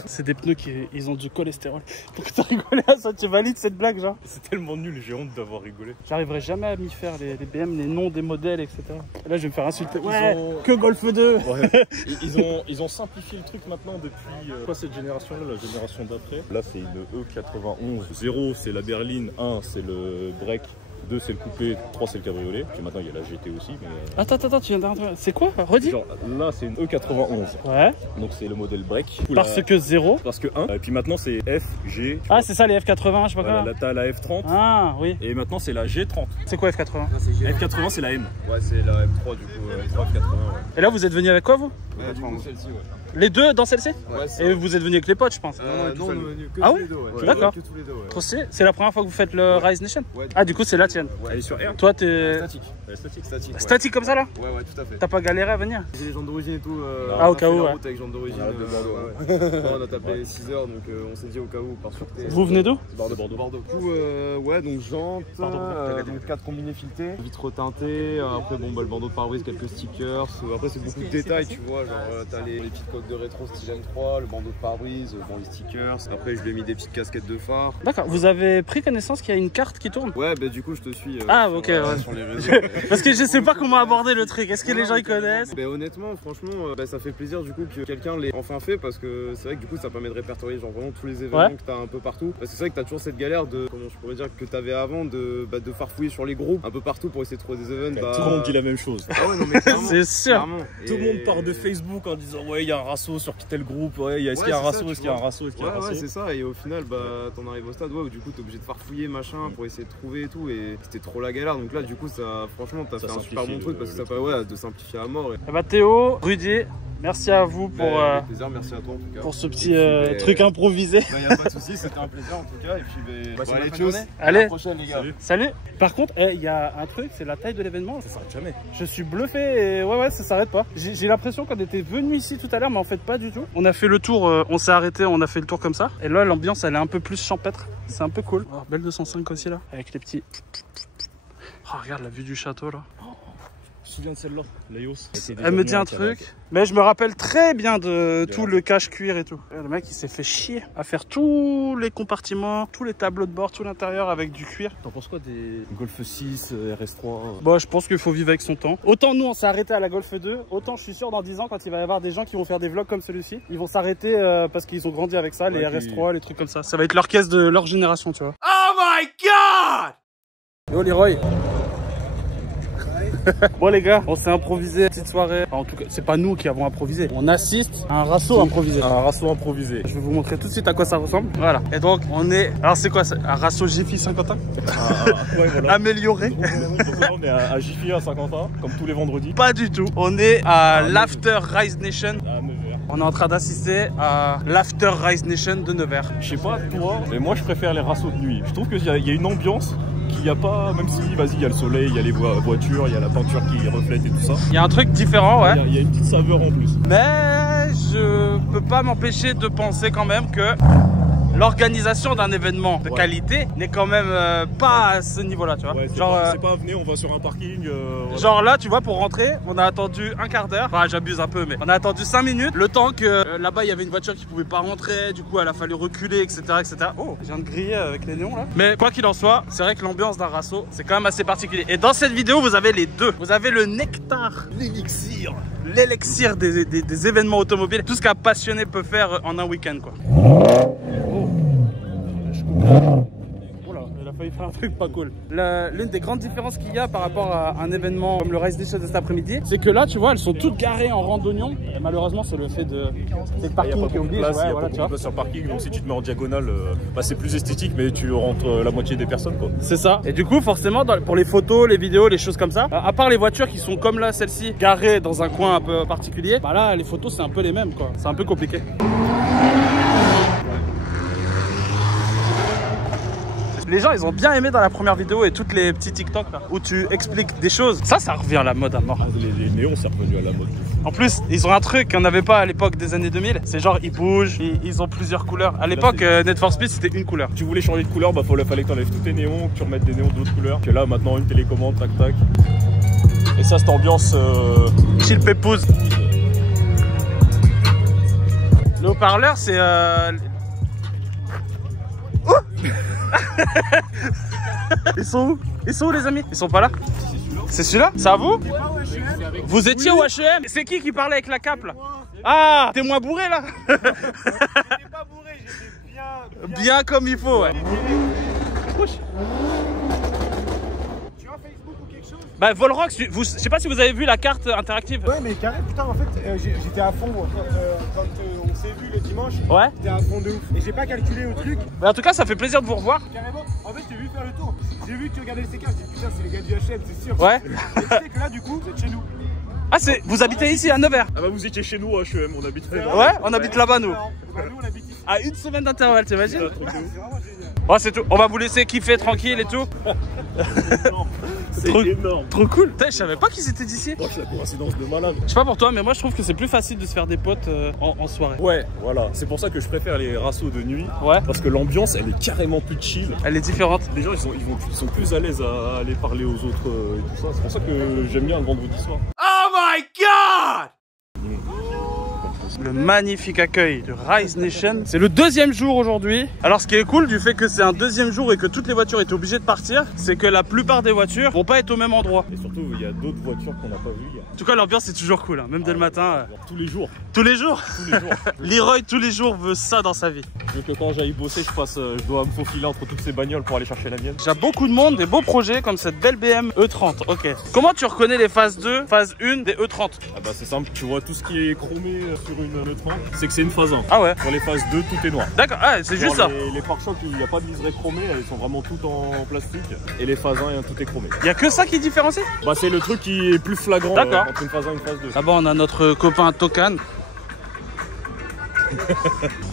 C'est des pneus qui ils ont du cholestérol. Pourquoi t'as rigolé à ça? Tu valides cette blague, genre? C'est tellement nul, j'ai honte d'avoir rigolé. J'arriverai jamais à m'y faire les BM, les noms des modèles, etc. Et là, je vais me faire insulter. Ouais, que Golf 2. Ouais. Ils ont simplifié le truc maintenant depuis pas cette génération-là, la génération d'après. Là, c'est une E91. 0, c'est la berline. 1, c'est le break. 2 c'est le coupé, 3 c'est le cabriolet, puis maintenant il y a la GT aussi. Mais... Attends, tu viens d'inventer. C'est quoi? Redis. Genre, là c'est une E91. Ouais. Donc c'est le modèle break. Parce que 0. Parce que 1. Et puis maintenant c'est F, G. Ah, c'est ça les F80, je sais pas quoi. Là t'as la F30. Ah oui. Et maintenant c'est la G30. C'est quoi F80? F80 c'est la M. Ouais, c'est la M3 du coup, M3 F80. Ouais. Et là vous êtes venu avec quoi vous? Ouais, celle-ci, ouais. Les deux dans celle-ci? Ouais. Et vous êtes venu avec les potes, je pense. Non, on est venu que tous les deux. Ouais. D'accord. Ouais. C'est la première fois que vous faites le Rise Nation? Ouais. Ah, du coup c'est la tienne. Elle est sur R. Toi t'es Statique. Statique comme ça là? Ouais, tout à fait. T'as pas galéré à venir? J'ai les jantes d'origine et tout. Ah, au cas où, on a fait la ouais. route avec jantes d'origine. On a tapé 6 heures, donc on s'est dit au cas où, par sûreté. Vous venez d'où? Bordeaux. Du coup, ouais, donc jantes, donc 4 combinés filetés, vitres teintées, après bon, le bandeau de pare-brise, quelques stickers. Après, c'est beaucoup de détails, tu vois. Genre, t'as les petites coques de rétro style M3, le bandeau de pare-brise, bon, les stickers. Après, je lui ai mis des petites casquettes de phare. D'accord, vous avez pris connaissance qu'il y a une carte qui tourne? Ouais, bah du coup, je te suis. Sur les réseaux. Parce que je sais pas comment aborder le truc. Est-ce que les gens ils connaissent? Bah, honnêtement, franchement, ça fait plaisir du coup que quelqu'un l'ait enfin fait parce que c'est vrai que du coup ça permet de répertorier genre vraiment tous les événements que t'as un peu partout. Parce que c'est vrai que t'as toujours cette galère de, comment je pourrais dire, que t'avais avant de farfouiller sur les groupes un peu partout pour essayer de trouver des événements. Tout le monde dit la même chose. Ah ouais, non mais clairement, c'est sûr. clairement. Tout le monde part de Facebook Facebook en disant ouais il y a un rasso sur tel groupe, ouais est-ce qu'il y a un rasso, est-ce qu'il y a un rasso, est-ce qu'il y a un rasso. Ouais c'est ça, et au final bah t'en arrives au stade où du coup t'es obligé de farfouiller machin pour essayer de trouver et tout, et c'était trop la galère. Donc là du coup ça franchement t'as fait un super bon truc parce que ça permet de simplifier à mort. Et bah Théo, Rudy, merci à vous pour, plaisir, merci à toi en tout cas. Pour ce petit truc improvisé. Bah y a pas de soucis, c'était un plaisir en tout cas, et puis allez tchuss. Allez, à la prochaine les gars. Salut. Par contre, il y a un truc, c'est la taille de l'événement. Ça s'arrête jamais. Je suis bluffé et ouais ça s'arrête pas. J'ai l'impression qu'on était venu ici tout à l'heure, mais en fait pas du tout. On a fait le tour, on s'est arrêté, on a fait le tour comme ça. Et là l'ambiance elle est un peu plus champêtre. C'est un peu cool. Oh, belle 205 aussi là, avec les petits. Oh, regarde la vue du château là. Je me souviens de celle-là, Léos. Elle me dit un truc, mais je me rappelle très bien de tout le cache-cuir et tout. Le mec il s'est fait chier à faire tous les compartiments, tous les tableaux de bord, tout l'intérieur avec du cuir. T'en penses quoi des Golf 6, RS3? Bon, je pense qu'il faut vivre avec son temps. Autant nous on s'est arrêté à la Golf 2, autant je suis sûr dans 10 ans quand il va y avoir des gens qui vont faire des vlogs comme celui-ci, ils vont s'arrêter parce qu'ils ont grandi avec ça, les RS3, les trucs comme ça. Ça va être leur caisse de leur génération, tu vois. Oh my god! Yo Leroy. Bon les gars, on s'est improvisé petite soirée. Enfin, en tout cas, c'est pas nous qui avons improvisé. On assiste à un rasso improvisé. Un rasso improvisé. Je vais vous montrer tout de suite à quoi ça ressemble. Voilà. Et donc on est. Alors c'est quoi? Un rasso Jiffy Saint-Quentin ouais, voilà. Amélioré. On est à Jiffy à Saint-Quentin, comme tous les vendredis. Pas du tout. On est à l'After Rise Nation. À Nevers. On est en train d'assister à l'After Rise Nation de Nevers. Je sais pas toi, mais moi je préfère les rassos de nuit. Je trouve qu'il y a une ambiance qu'il n'y a pas, même si vas-y il y a le soleil, il y a les voitures, il y a la peinture qui reflète et tout ça. Il y a un truc différent, ouais. Il y a une petite saveur en plus. Mais je peux pas m'empêcher de penser quand même que l'organisation d'un événement de qualité n'est quand même pas à ce niveau-là, tu vois. Ouais, genre, c'est pas venez, on va sur un parking. Voilà. Genre là, tu vois, pour rentrer, on a attendu un quart d'heure. Enfin, j'abuse un peu, mais on a attendu 5 minutes. Le temps que là-bas, il y avait une voiture qui pouvait pas rentrer. Du coup, elle a fallu reculer, etc., etc. Oh, je viens de griller avec les néons là. Mais quoi qu'il en soit, c'est vrai que l'ambiance d'un rasso, c'est quand même assez particulier. Et dans cette vidéo, vous avez les deux. Vous avez le nectar, l'élixir, des événements automobiles. Tout ce qu'un passionné peut faire en un week-end, quoi. Oh là, il a failli faire un truc pas cool. L'une des grandes différences qu'il y a par rapport à un événement comme le Rise Nation de cet après-midi, c'est que là, tu vois, elles sont toutes garées en randonnion. Et malheureusement, c'est le fait de. C'est le parking qui oblige. Il y a pas beaucoup de place sur le parking, donc si tu te mets en diagonale, c'est plus esthétique, mais tu rentres la moitié des personnes, quoi. C'est ça. Et du coup, forcément, pour les photos, les vidéos, les choses comme ça, à part les voitures qui sont comme là, celle-ci, garées dans un coin un peu particulier, bah là, les photos, c'est un peu les mêmes, quoi. C'est un peu compliqué. Les gens ils ont bien aimé dans la première vidéo et toutes les petits TikTok là, où tu expliques des choses. Ça revient à la mode à mort. Les néons c'est revenu à la mode. En plus ils ont un truc qu'on n'avait pas à l'époque des années 2000. C'est genre ils bougent, ils ont plusieurs couleurs. À l'époque Need for Speed c'était une couleur. Tu voulais changer de couleur, bah fallait que tu enlèves tous tes néons, que tu remettes des néons d'autres couleurs. Que là maintenant une télécommande, tac tac. Et ça cette ambiance chill pépouze. Le haut-parleur c'est Ils sont où les amis? Ils sont pas là? C'est celui-là? C'est à vous? Vous étiez au H&M? C'est qui parlait avec la cape là? Ah, t'es moins bourré là? J'étais pas bourré, j'étais bien comme il faut, ouais. Tu as Facebook ou quelque chose? Bah Volrox, je sais pas si vous avez vu la carte interactive. Ouais mais carré, putain en fait j'étais à fond quand on s'est vu le dimanche. Ouais. J'étais à fond de ouf. Et j'ai pas calculé le truc. Mais en tout cas ça fait plaisir de vous revoir. Carrément. En fait je t'ai vu faire le tour. J'ai vu que tu regardais le CK, je dis putain c'est les gars du HM, c'est sûr. Ouais. Et tu sais que là du coup vous êtes chez nous. Ah vous habitez ici à Nevers? Ah bah vous étiez chez nous à H&M, on habite là. Ouais, on habite là-bas nous. Bah, nous on habite ici. À une semaine d'intervalle, t'imagines? C'est vraiment génial. Oh c'est tout, on va vous laisser kiffer tranquille et tout. C'est énorme. Trop cool. Putain, je savais pas qu'ils étaient d'ici. Oh, c'est la coïncidence de malade. Je sais pas pour toi, mais moi je trouve que c'est plus facile de se faire des potes en soirée. Ouais, voilà. C'est pour ça que je préfère les rassos de nuit. Ouais. Parce que l'ambiance, elle est carrément plus chill. Elle est différente. Les gens, ils sont plus à l'aise à aller parler aux autres et tout ça. C'est pour ça que j'aime bien le vendredi soir. Oh my god! France. Le magnifique accueil de Rise Nation. C'est le deuxième jour aujourd'hui. Alors ce qui est cool du fait que c'est un deuxième jour et que toutes les voitures étaient obligées de partir, c'est que la plupart des voitures vont pas être au même endroit. Et surtout, il y a d'autres voitures qu'on n'a pas vues hier. En tout cas, l'ambiance est toujours cool, hein, même dès le matin. Tous les jours. Tous les jours. Tous les jours. Leroy, tous les jours, veut ça dans sa vie. Je veux que quand j'aille bosser, je dois me faufiler entre toutes ces bagnoles pour aller chercher la mienne. J'ai beaucoup de monde, des beaux projets comme cette belle BM E30. Ok. Comment tu reconnais les phases 2, phase 1 des E30? Ah bah c'est simple, tu vois tout ce qui est chromé sur une E30, c'est que c'est une phase 1. Ah ouais. Sur les phases 2, tout est noir. D'accord, ah, c'est juste ça. Les pare-chocs, il n'y a pas de liseré chromé, elles sont vraiment toutes en plastique. Et les phases 1, tout est chromé. Il y a que ça qui différencie? Bah c'est le truc qui est plus flagrant entre une phase 1 et une phase 2. Là-bas on a notre copain Tokan.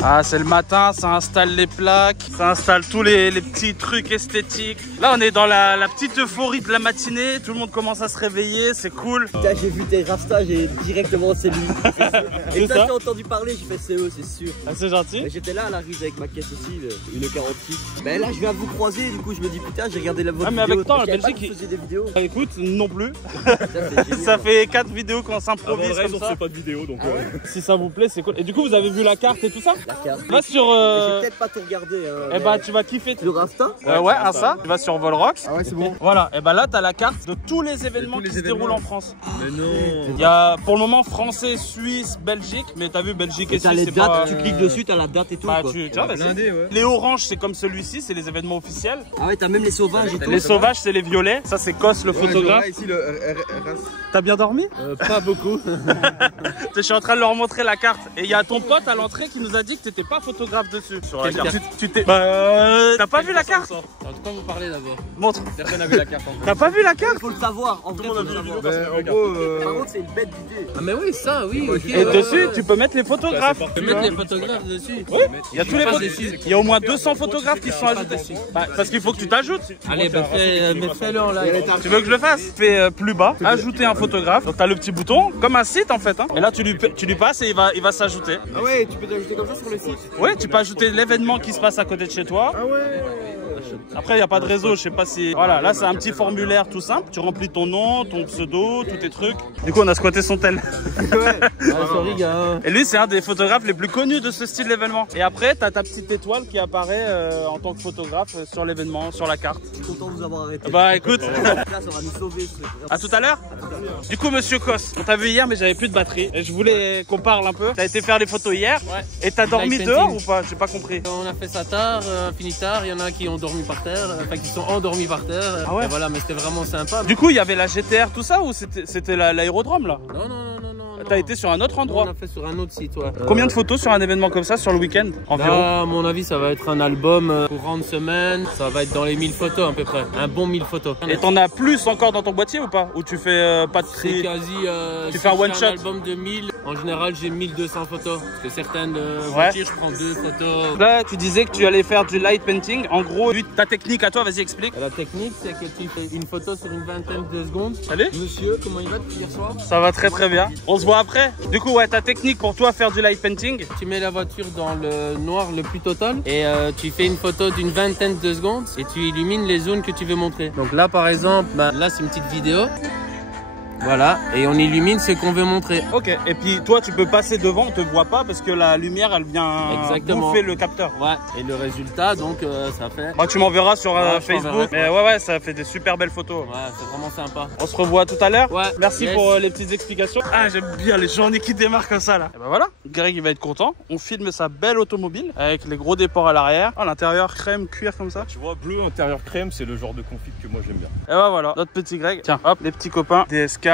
Ah, c'est le matin, ça installe les plaques, ça installe tous les petits trucs esthétiques. Là, on est dans la petite euphorie de la matinée, tout le monde commence à se réveiller, c'est cool. Putain, j'ai vu tes rastas, j'ai directement c'est lui. Et toi, j'ai entendu parler, j'ai fait CO, c'est sûr. Ah, c'est gentil. J'étais là à la Rise avec ma caisse aussi, une 46. Ben là, je viens de vous croiser, du coup, je me dis putain, j'ai regardé la votre vidéo. Mais avec toi, la Belgique, il faisait des vidéos. Écoute, non plus. Ça fait 4 vidéos qu'on s'improvise comme ça. On fait pas de vidéo, donc si ça vous plaît, c'est cool. Et du coup, vous avez vu la carte et tout ça? La carte. Va sur. J'ai peut-être pas tout regardé. Eh bah, tu vas kiffer. Sur Insta? Ouais, Insta. Tu vas sur Volrox. Ah ouais, c'est bon. Voilà. Et bah là, t'as la carte de tous les événements qui se déroulent en France. Mais non. Il y a pour le moment français, Suisse, Belgique. Mais t'as vu Belgique et T'as Suisse, les c'est dates, pas. tu cliques dessus, t'as la date et tout. Bah, Quoi. Blindé, ouais. Les oranges, c'est comme celui-ci, c'est les événements officiels. Ah ouais, t'as même les sauvages et tout. Les sauvages, c'est les violets. Ça, c'est Kos, le photographe. Ici, le T'as bien dormi? pas beaucoup. Je suis en train de leur montrer la carte. Et il y a ton pote à l'entrée qui nous a dit que t'étais pas photographe dessus. Sur la carte. Tu t'es. T'as pas vu la carte? En tout cas, vous parlez d'abord. Montre. Personne n'a vu la carte encore. T'as pas vu la carte? Faut le savoir, en vrai, faut le savoir. En gros, Par contre, c'est une bête d'idée. Ah, mais oui, ça, oui, ok. Et dessus, tu peux mettre les photographes. Tu peux mettre les photographes dessus. Oui, il y a tous les photographes. Il y a au moins 200 photographes qui sont ajoutés. Bah, parce qu'il faut que tu t'ajoutes. Allez, bah, fais-le en live. Tu veux que je le fasse? Fais plus bas, ajouter un photographe. Donc t'as le petit bouton, comme un site en fait. Hein. Et là tu lui passes et il va s'ajouter. ah ouais, tu peux t'ajouter comme ça sur le site. Oui, tu peux ajouter l'événement qui se passe à côté de chez toi. Ah ouais. Après, il n'y a pas de réseau, je sais pas si... Voilà, là, c'est un petit formulaire tout simple. Tu remplis ton nom, ton pseudo, tous tes trucs. Du coup, on a squatté son tel. Sorry, gars. Et lui, c'est un des photographes les plus connus de ce style d'événement. Et après, tu as ta petite étoile qui apparaît en tant que photographe sur l'événement, sur la carte. Je suis content de vous avoir arrêté. Bah, écoute. Là, ça va nous sauver ce truc. À tout à l'heure. Du coup, monsieur Kos, on t'a vu hier, mais j'avais plus de batterie. Et je voulais qu'on parle un peu. T'as été faire les photos hier. Ouais. Et t'as dormi Live dehors painting. ou pas? J'ai pas compris. On a fait ça tard, fini tard. Il y en a qui ont dormi par terre, enfin qui sont endormis par terre. Ah ouais. Et voilà, mais c'était vraiment sympa. Du coup, il y avait la GTR, tout ça, ou c'était l'aérodrome là? Non. T'as été sur un autre On endroit? a fait sur un autre site, ouais. Combien de photos sur un événement comme ça sur le week-end environ? Là, à mon avis, ça va être un album courant de semaine. Ça va être dans les 1000 photos à peu près. Un bon 1000 photos. Et t'en as plus encore dans ton boîtier ou pas? Ou tu fais pas de C'est tri? quasi. Tu si fais un je one shot? Un album de 1000. En général, j'ai 1200 photos. Parce que certaines voitures, je prends 2 photos. Là, tu disais que tu allais faire du light painting. En gros, ta technique à toi, vas-y, explique. La technique, c'est que tu fais une photo sur une vingtaine de secondes. Salut. Monsieur, comment il va depuis hier soir? Ça va très bien. On se voit après. Du coup, ouais, ta technique pour toi faire du light painting. Tu mets la voiture dans le noir le plus total et tu fais une photo d'une vingtaine de secondes et tu illumines les zones que tu veux montrer. Donc là, par exemple, là, c'est une petite vidéo. Voilà, et on illumine ce qu'on veut montrer. Ok, et puis toi tu peux passer devant, on te voit pas parce que la lumière elle vient bouffer le capteur. Ouais, et le résultat donc ça fait... Moi tu m'enverras sur Ouais, Facebook, mais ouais, ça fait des super belles photos. Ouais, c'est vraiment sympa. On se revoit tout à l'heure. Ouais. Merci Yes. pour les petites explications. Ah, j'aime bien les journées qui démarrent comme ça là. Et ben voilà, Greg il va être content. On filme sa belle automobile avec les gros déports à l'arrière. Oh, l'intérieur crème, cuir comme ça. Tu vois, bleu, intérieur crème, c'est le genre de config que moi j'aime bien. Et ben voilà, notre petit Greg. Tiens, hop, les petits copains. DS4,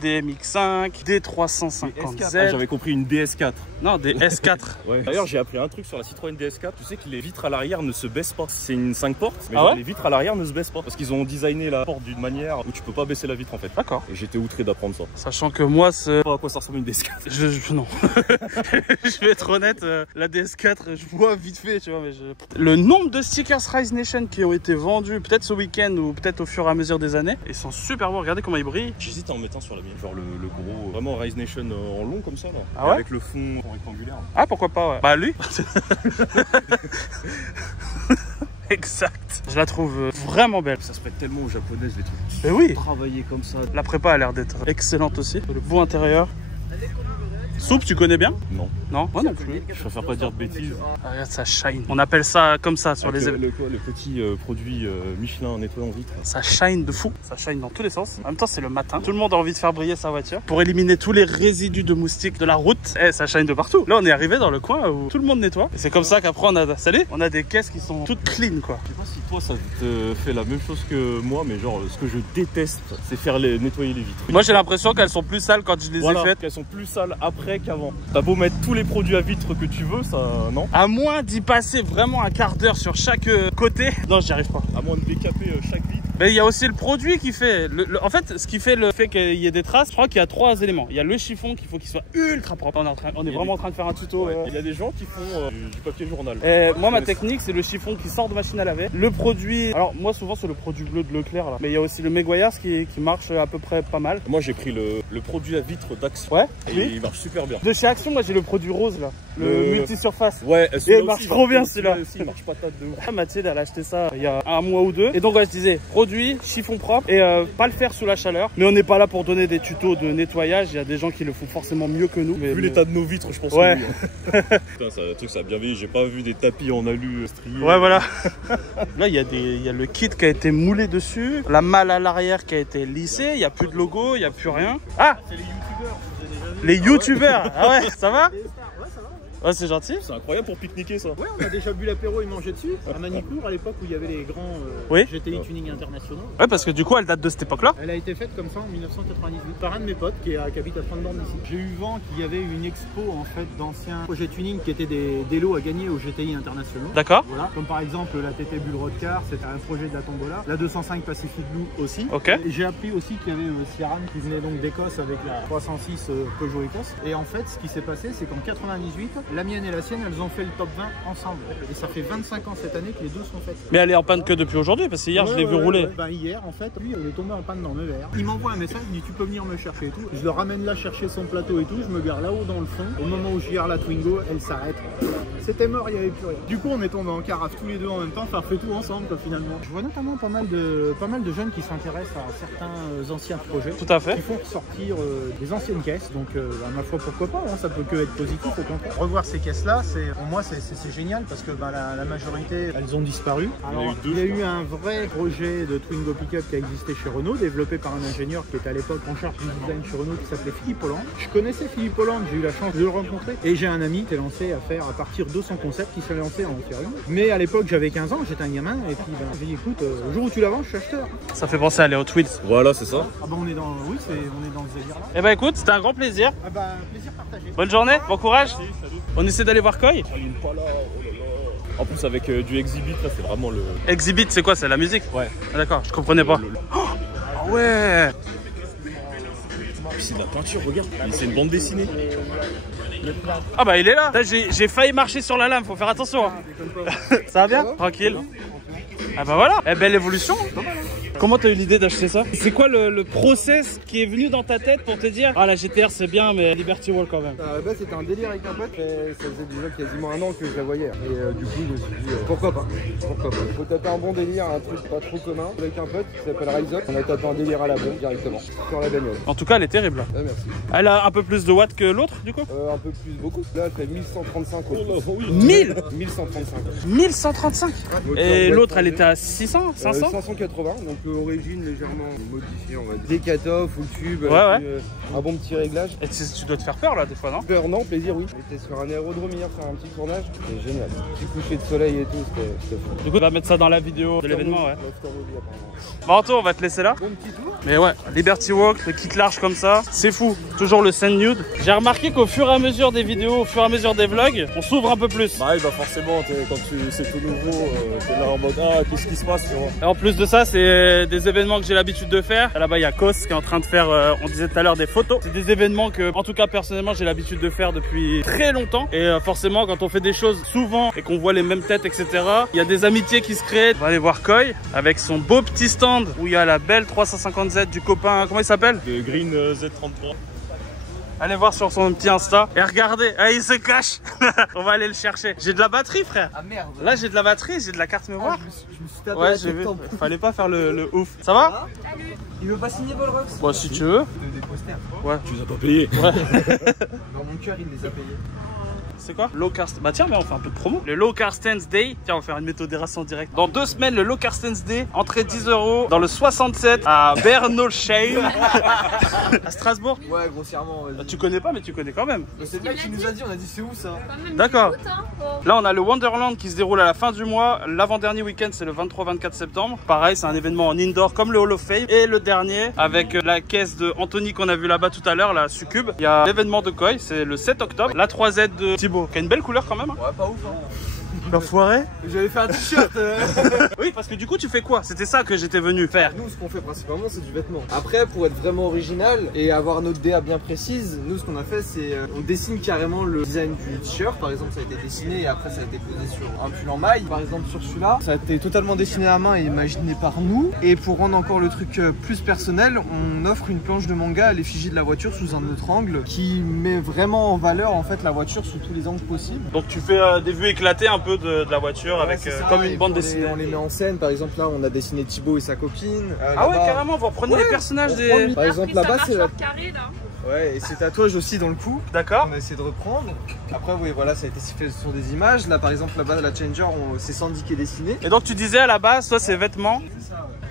DMX5, D350Z. Ah, j'avais compris une DS4. Non, des S4. Ouais. D'ailleurs, j'ai appris un truc sur la Citroën DS4. Tu sais que les vitres à l'arrière ne se baissent pas. C'est une 5 portes, mais Ah ouais les vitres à l'arrière ne se baissent pas. Parce qu'ils ont designé la porte d'une manière où tu peux pas baisser la vitre en fait. D'accord. Et j'étais outré d'apprendre ça. Sachant que moi, Pas à quoi ça ressemble une DS4. non. Je vais être honnête, la DS4, je vois vite fait, tu vois, mais le nombre de stickers Rise Nation qui ont été vendus, peut-être ce week-end ou peut-être au fur et à mesure des années, ils sont super beaux. Regardez comment ils brillent. J'hésite à en mettre un sur la mienne. Genre le gros, vraiment Rise Nation en long comme ça là. Ah ouais. Avec le fond rectangulaire. Ah, pourquoi pas, ouais. Bah, lui. Exact. Je la trouve vraiment belle. Ça se prête tellement aux japonaises les trucs. Mais oui. Travailler comme ça. La prépa a l'air d'être excellente aussi. Le beau intérieur. Soupe, tu connais bien? Non. Non, moi non plus. Je préfère pas dire de bêtises. Ah, regarde, ça shine. On appelle ça comme ça sur les événements. Le petit produit Michelin nettoyant vitre. Ça shine de fou. Ça shine dans tous les sens. En même temps, c'est le matin. Tout le monde a envie de faire briller sa voiture pour éliminer tous les résidus de moustiques de la route. Eh, ça shine de partout. Là, on est arrivé dans le coin où tout le monde nettoie. Et c'est comme ça qu'après, on a des caisses qui sont toutes clean, quoi. Je sais pas si toi, ça te fait la même chose que moi, mais genre, ce que je déteste, c'est faire nettoyer les vitres. Moi, j'ai l'impression qu'elles sont plus sales quand je les ai faites. Qu'elles sont plus sales après qu'avant. T'as beau mettre tous les produits à vitre que tu veux, ça, non. À moins d'y passer vraiment un quart d'heure sur chaque côté. Non, j'y arrive pas. À moins de décaper chaque vitre. Mais il y a aussi le produit qui fait. En fait, ce qui fait le fait qu'il y ait des traces, je crois qu'il y a 3 éléments. Il y a le chiffon qu'il faut qu'il soit ultra propre. On est vraiment en train de faire un tuto. Ouais. Il y a des gens qui font du papier journal. Moi, ma technique, c'est le chiffon qui sort de machine à laver. Le produit. Alors, moi, souvent, c'est le produit bleu de Leclerc là. Mais il y a aussi le Meguiar's qui marche à peu près pas mal. Moi, j'ai pris le produit à vitre d'Action. Ouais. Et il marche super bien. De chez Action, moi, j'ai le produit rose là. Le multi-surface. Ouais, et il marche trop bien celui-là. Il marche pas de ouf. Ah, Mathilde, elle a acheté ça il y a 1 mois ou 2. Et donc, ouais, je disais, produit, chiffon propre et pas le faire sous la chaleur. Mais on n'est pas là pour donner des tutos de nettoyage. Il y a des gens qui le font forcément mieux que nous. Vu l'état de nos vitres, je pense ouais. Que oui. Putain, ça, le truc, ça a bien vieilli. J'ai pas vu des tapis en alu striés. Ouais, voilà. Là, il y a le kit qui a été moulé dessus. La malle à l'arrière qui a été lissée. Il n'y a plus de logo, il n'y a plus rien. Ah, c'est les youtubeurs. Les youtubeurs. Ah ouais, ça va? Ouais, c'est gentil. C'est incroyable pour pique-niquer ça. Ouais, on a déjà bu l'apéro et mangé dessus. À Manicourt, à l'époque où il y avait les grands GTI Tuning internationaux. Ouais, parce que du coup, elle date de cette époque-là. Elle a été faite comme ça en 1998 par un de mes potes qui habite à 30 bornes d'ici. J'ai eu vent qu'il y avait une expo en fait d'anciens projets tuning qui étaient des lots à gagner aux GTI internationaux. D'accord. Voilà, comme par exemple la TT Bull Roadcar, c'était un projet de la Tombola. La 205 Pacific Blue aussi. Ok. Et j'ai appris aussi qu'il y avait Sierran qui venait donc d'Écosse avec la 306 Peugeot Écosse. Et en fait, ce qui s'est passé, c'est qu'en 98, la mienne et la sienne, elles ont fait le top 20 ensemble. Et ça fait 25 ans cette année que les deux sont faites. Mais elle est en panne que depuis aujourd'hui, parce que hier je l'ai vu rouler. Bah, hier en fait, lui il est tombé en panne dans le verre. Il m'envoie un message, il dit tu peux venir me chercher et tout. Je le ramène là chercher son plateau et tout. Je me gare là-haut dans le fond. Au moment où je gare la Twingo, elle s'arrête. C'était mort, il n'y avait plus rien. Du coup on est tombé en carafe tous les deux en même temps, enfin on fait tout ensemble quoi, finalement. Je vois notamment pas mal de jeunes qui s'intéressent à certains anciens projets. Tout à fait. Qui font ressortir des anciennes caisses. Donc à ma foi pourquoi pas, hein, ça peut que être positif au contraire. Revoir ces caisses là, pour moi c'est génial parce que bah, la majorité elles ont disparu. Alors, il y a eu un vrai projet de Twingo Pickup qui a existé chez Renault, développé par un ingénieur qui était à l'époque en charge du design chez Renault qui s'appelait Philippe Hollande. Je connaissais Philippe Hollande, j'ai eu la chance de le rencontrer et j'ai un ami qui est lancé à faire à partir de son concept qui s'est lancé à en faire une. Mais à l'époque j'avais 15 ans, j'étais un gamin et puis ben, j'ai dit écoute, le jour où tu la vends je suis acheteur. Ça fait penser à les Hot Wheels. Voilà, c'est ça. Ah bah on est dans, oui, on est dans ce délire là. Eh bah écoute, c'était un grand plaisir. Ah bah plaisir partagé. Bonne journée, bon courage. On essaie d'aller voir Koi. En plus avec du Exhibit, là c'est vraiment le... Exhibit c'est quoi? C'est la musique? Ouais. Ah, d'accord, je comprenais pas. Ah ouais. C'est de la peinture, regarde. C'est une bande dessinée. Ah bah il est là. J'ai failli marcher sur la lame, faut faire attention. Hein. Ça va bien? Tranquille. Ah bah voilà. Eh, belle évolution. Comment t'as eu l'idée d'acheter ça? C'est quoi le process qui est venu dans ta tête pour te dire ah la GTR c'est bien mais Liberty Wall quand même? Bah, c'était un délire avec un pote, mais ça faisait déjà quasiment un an que je la voyais. Et du coup je me suis dit pourquoi pas? Pourquoi pas? Faut taper un bon délire, un truc pas trop commun avec un pote qui s'appelle Rise Up. On a tapé un délire à la bonne directement sur la bagnole. En tout cas elle est terrible. Ouais, merci. Elle a un peu plus de watts que l'autre du coup? Un peu plus, beaucoup. Là elle fait 1135 au 1000 1135. 1135. Et l'autre elle était à 600, 500 580, donc origine légèrement modifiée, on va dire. Des cut-off ou le tube, un bon petit réglage. Et tu dois te faire peur là des fois, non? Peur non, plaisir oui. J'étais sur un aérodrome hier faire un petit tournage, c'était génial. Petit coucher de soleil et tout, c'était fou. Du coup on va mettre ça dans la vidéo de l'événement, ouais. Bon Anto, on va te laisser là. Bon petit tour. Mais ouais, Liberty Walk, le kit large comme ça, c'est fou. Toujours le scène nude. J'ai remarqué qu'au fur et à mesure des vidéos, au fur et à mesure des vlogs, on s'ouvre un peu plus. Bah oui, bah forcément, quand c'est tout nouveau, t'es là en mode ah qu'est-ce qui se passe, tu vois. Et en plus de ça, c'est des événements que j'ai l'habitude de faire. Là-bas, il y a Kos qui est en train de faire, on disait tout à l'heure, des photos. C'est des événements que, en tout cas personnellement, j'ai l'habitude de faire depuis très longtemps. Et forcément, quand on fait des choses souvent et qu'on voit les mêmes têtes, etc., il y a des amitiés qui se créent. On va aller voir Koi avec son beau petit stand où il y a la belle 350Z du copain, comment il s'appelle? De Green Z33. Allez voir sur son petit Insta. Et regardez, ah, il se cache. On va aller le chercher. J'ai de la batterie, frère. Ah merde. Là, j'ai de la batterie, j'ai de la carte mémoire. Je me suis tapé ouais, j'ai vu. Fallait pas faire le ouf. Ça va? Il veut pas signer Volrox? Bon, si tu veux. Des posters. Ouais. Tu les as pas payés. Ouais. Dans mon Booker, il les a payés. C'est quoi? Low Car... Bah tiens, mais on fait un peu de promo. Le Low Car Stands Day. Tiens, on va faire une modération directe. Dans 2 semaines, le Low Car Stands Day. Entrée 10 € dans le 67 à Bernolsheim. À Strasbourg. Ouais, grossièrement. Bah, tu connais pas, mais tu connais quand même. C'est le mec qui nous a dit, on a dit c'est où ça? D'accord. Là, on a le Wonderland qui se déroule à la fin du mois. L'avant-dernier week-end, c'est le 23-24 septembre. Pareil, c'est un événement en indoor comme le Hall of Fame. Et le dernier, avec la caisse de Anthony qu'on a vu là-bas tout à l'heure, la Succube. Il y a l'événement de Koi, c'est le 7 octobre. La 3Z de Thibaut, qui a une belle couleur quand même. Hein. Ouais, pas ouf. Hein. L'enfoiré. J'avais fait un t-shirt. Oui, parce que du coup, tu fais quoi? C'était ça que j'étais venu faire. Nous, ce qu'on fait principalement, c'est du vêtement. Après, pour être vraiment original et avoir notre DA bien précise, nous, ce qu'on a fait, c'est on dessine carrément le design du t-shirt. Par exemple, ça a été dessiné et après, ça a été posé sur un pull en maille. Par exemple, sur celui-là, ça a été totalement dessiné à main et imaginé par nous. Et pour rendre encore le truc plus personnel, on offre une planche de manga à l'effigie de la voiture sous un autre angle qui met vraiment en valeur en fait la voiture sous tous les angles possibles. Donc, tu fais des vues éclatées un peu de la voiture, ouais, avec comme une bande dessinée. On les met en scène, par exemple là on a dessiné Thibaut et sa copine. Ah ouais, carrément, vous reprenez les personnages des... Par exemple là-bas c'est la... carré là. Ouais, et c'est tatouage aussi dans le cou. D'accord. On a essayé de reprendre. Après oui voilà, ça a été fait sur des images. Là par exemple là-bas la Changer, c'est Sandy qui est dessiné. Et donc tu disais à la base, toi c'est vêtements. C'est ça, ouais.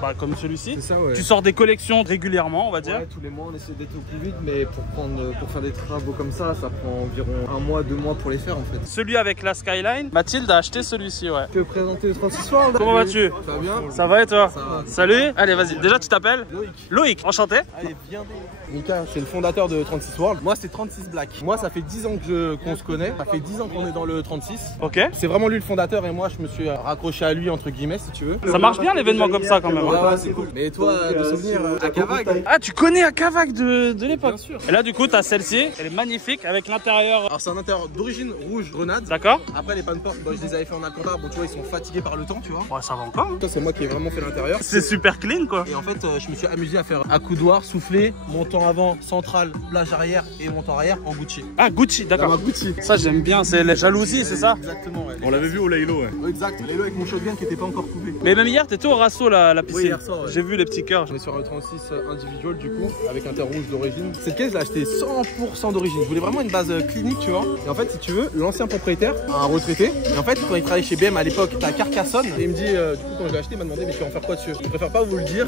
Bah, comme celui-ci. C'est ça, ouais. Tu sors des collections régulièrement, on va dire. Ouais, tous les mois on essaie d'être au plus vite, mais pour faire des travaux comme ça prend environ 1 mois, 2 mois pour les faire en fait. Celui avec la Skyline, Mathilde a acheté celui-ci, ouais. Tu peux présenter le 36 World. Comment vas-tu? Ça va bien? Ça va et toi? Ça va. Salut. Allez, vas-y. Déjà, tu t'appelles? Loïc. Loïc, enchanté. Allez, viens. Mika, c'est le fondateur de 36 World. Moi, c'est 36 Black. Moi, ça fait 10 ans qu'on se connaît. Ça fait 10 ans qu'on est dans le 36. Ok. C'est vraiment lui le fondateur et moi, je me suis raccroché à lui, entre guillemets, si tu veux. Ça marche bien l'événement comme ça quand même. Ouais, ouais, c'est cool. Mais toi, de souvenirs à Cavac. Ah, tu connais Akavak de l'époque? Bien sûr. Et là, du coup, t'as celle-ci. Elle est magnifique avec l'intérieur. Alors, c'est un intérieur d'origine rouge grenade. D'accord. Après, les panne-portes, je les avais fait en Alcantara. Bon, tu vois, ils sont fatigués par le temps, tu vois. Ouais, ça va encore. Hein. Ça, c'est moi qui ai vraiment fait l'intérieur. C'est super clean quoi. Et en fait, je me suis amusé à faire accoudoir, souffler, montant avant, central, plage arrière et montant arrière en Gucci. Ah, Gucci, d'accord. Gucci. Ça, j'aime bien. C'est la jalousie, c'est ça? Exactement, ouais. On l'avait vu au Laylo, ouais. Exact. Laylo avec mon shotgun qui était pas encore coupé. Mais même hier, t'étais au Rasso, la piscine. Oui, hier soir, ouais. J'ai vu les petits cœurs. On est sur un 36 individual du coup, avec un terre rouge d'origine. Cette caisse, je l'ai achetée 100% d'origine. Je voulais vraiment une base clinique, tu vois. Et en fait, si tu veux, l'ancien propriétaire, un retraité, et en fait, quand il travaillait chez BM à l'époque, t'as Carcassonne, et il me dit, du coup, quand je l'ai acheté, il m'a demandé, mais tu vas en faire quoi dessus? Je préfère pas vous le dire.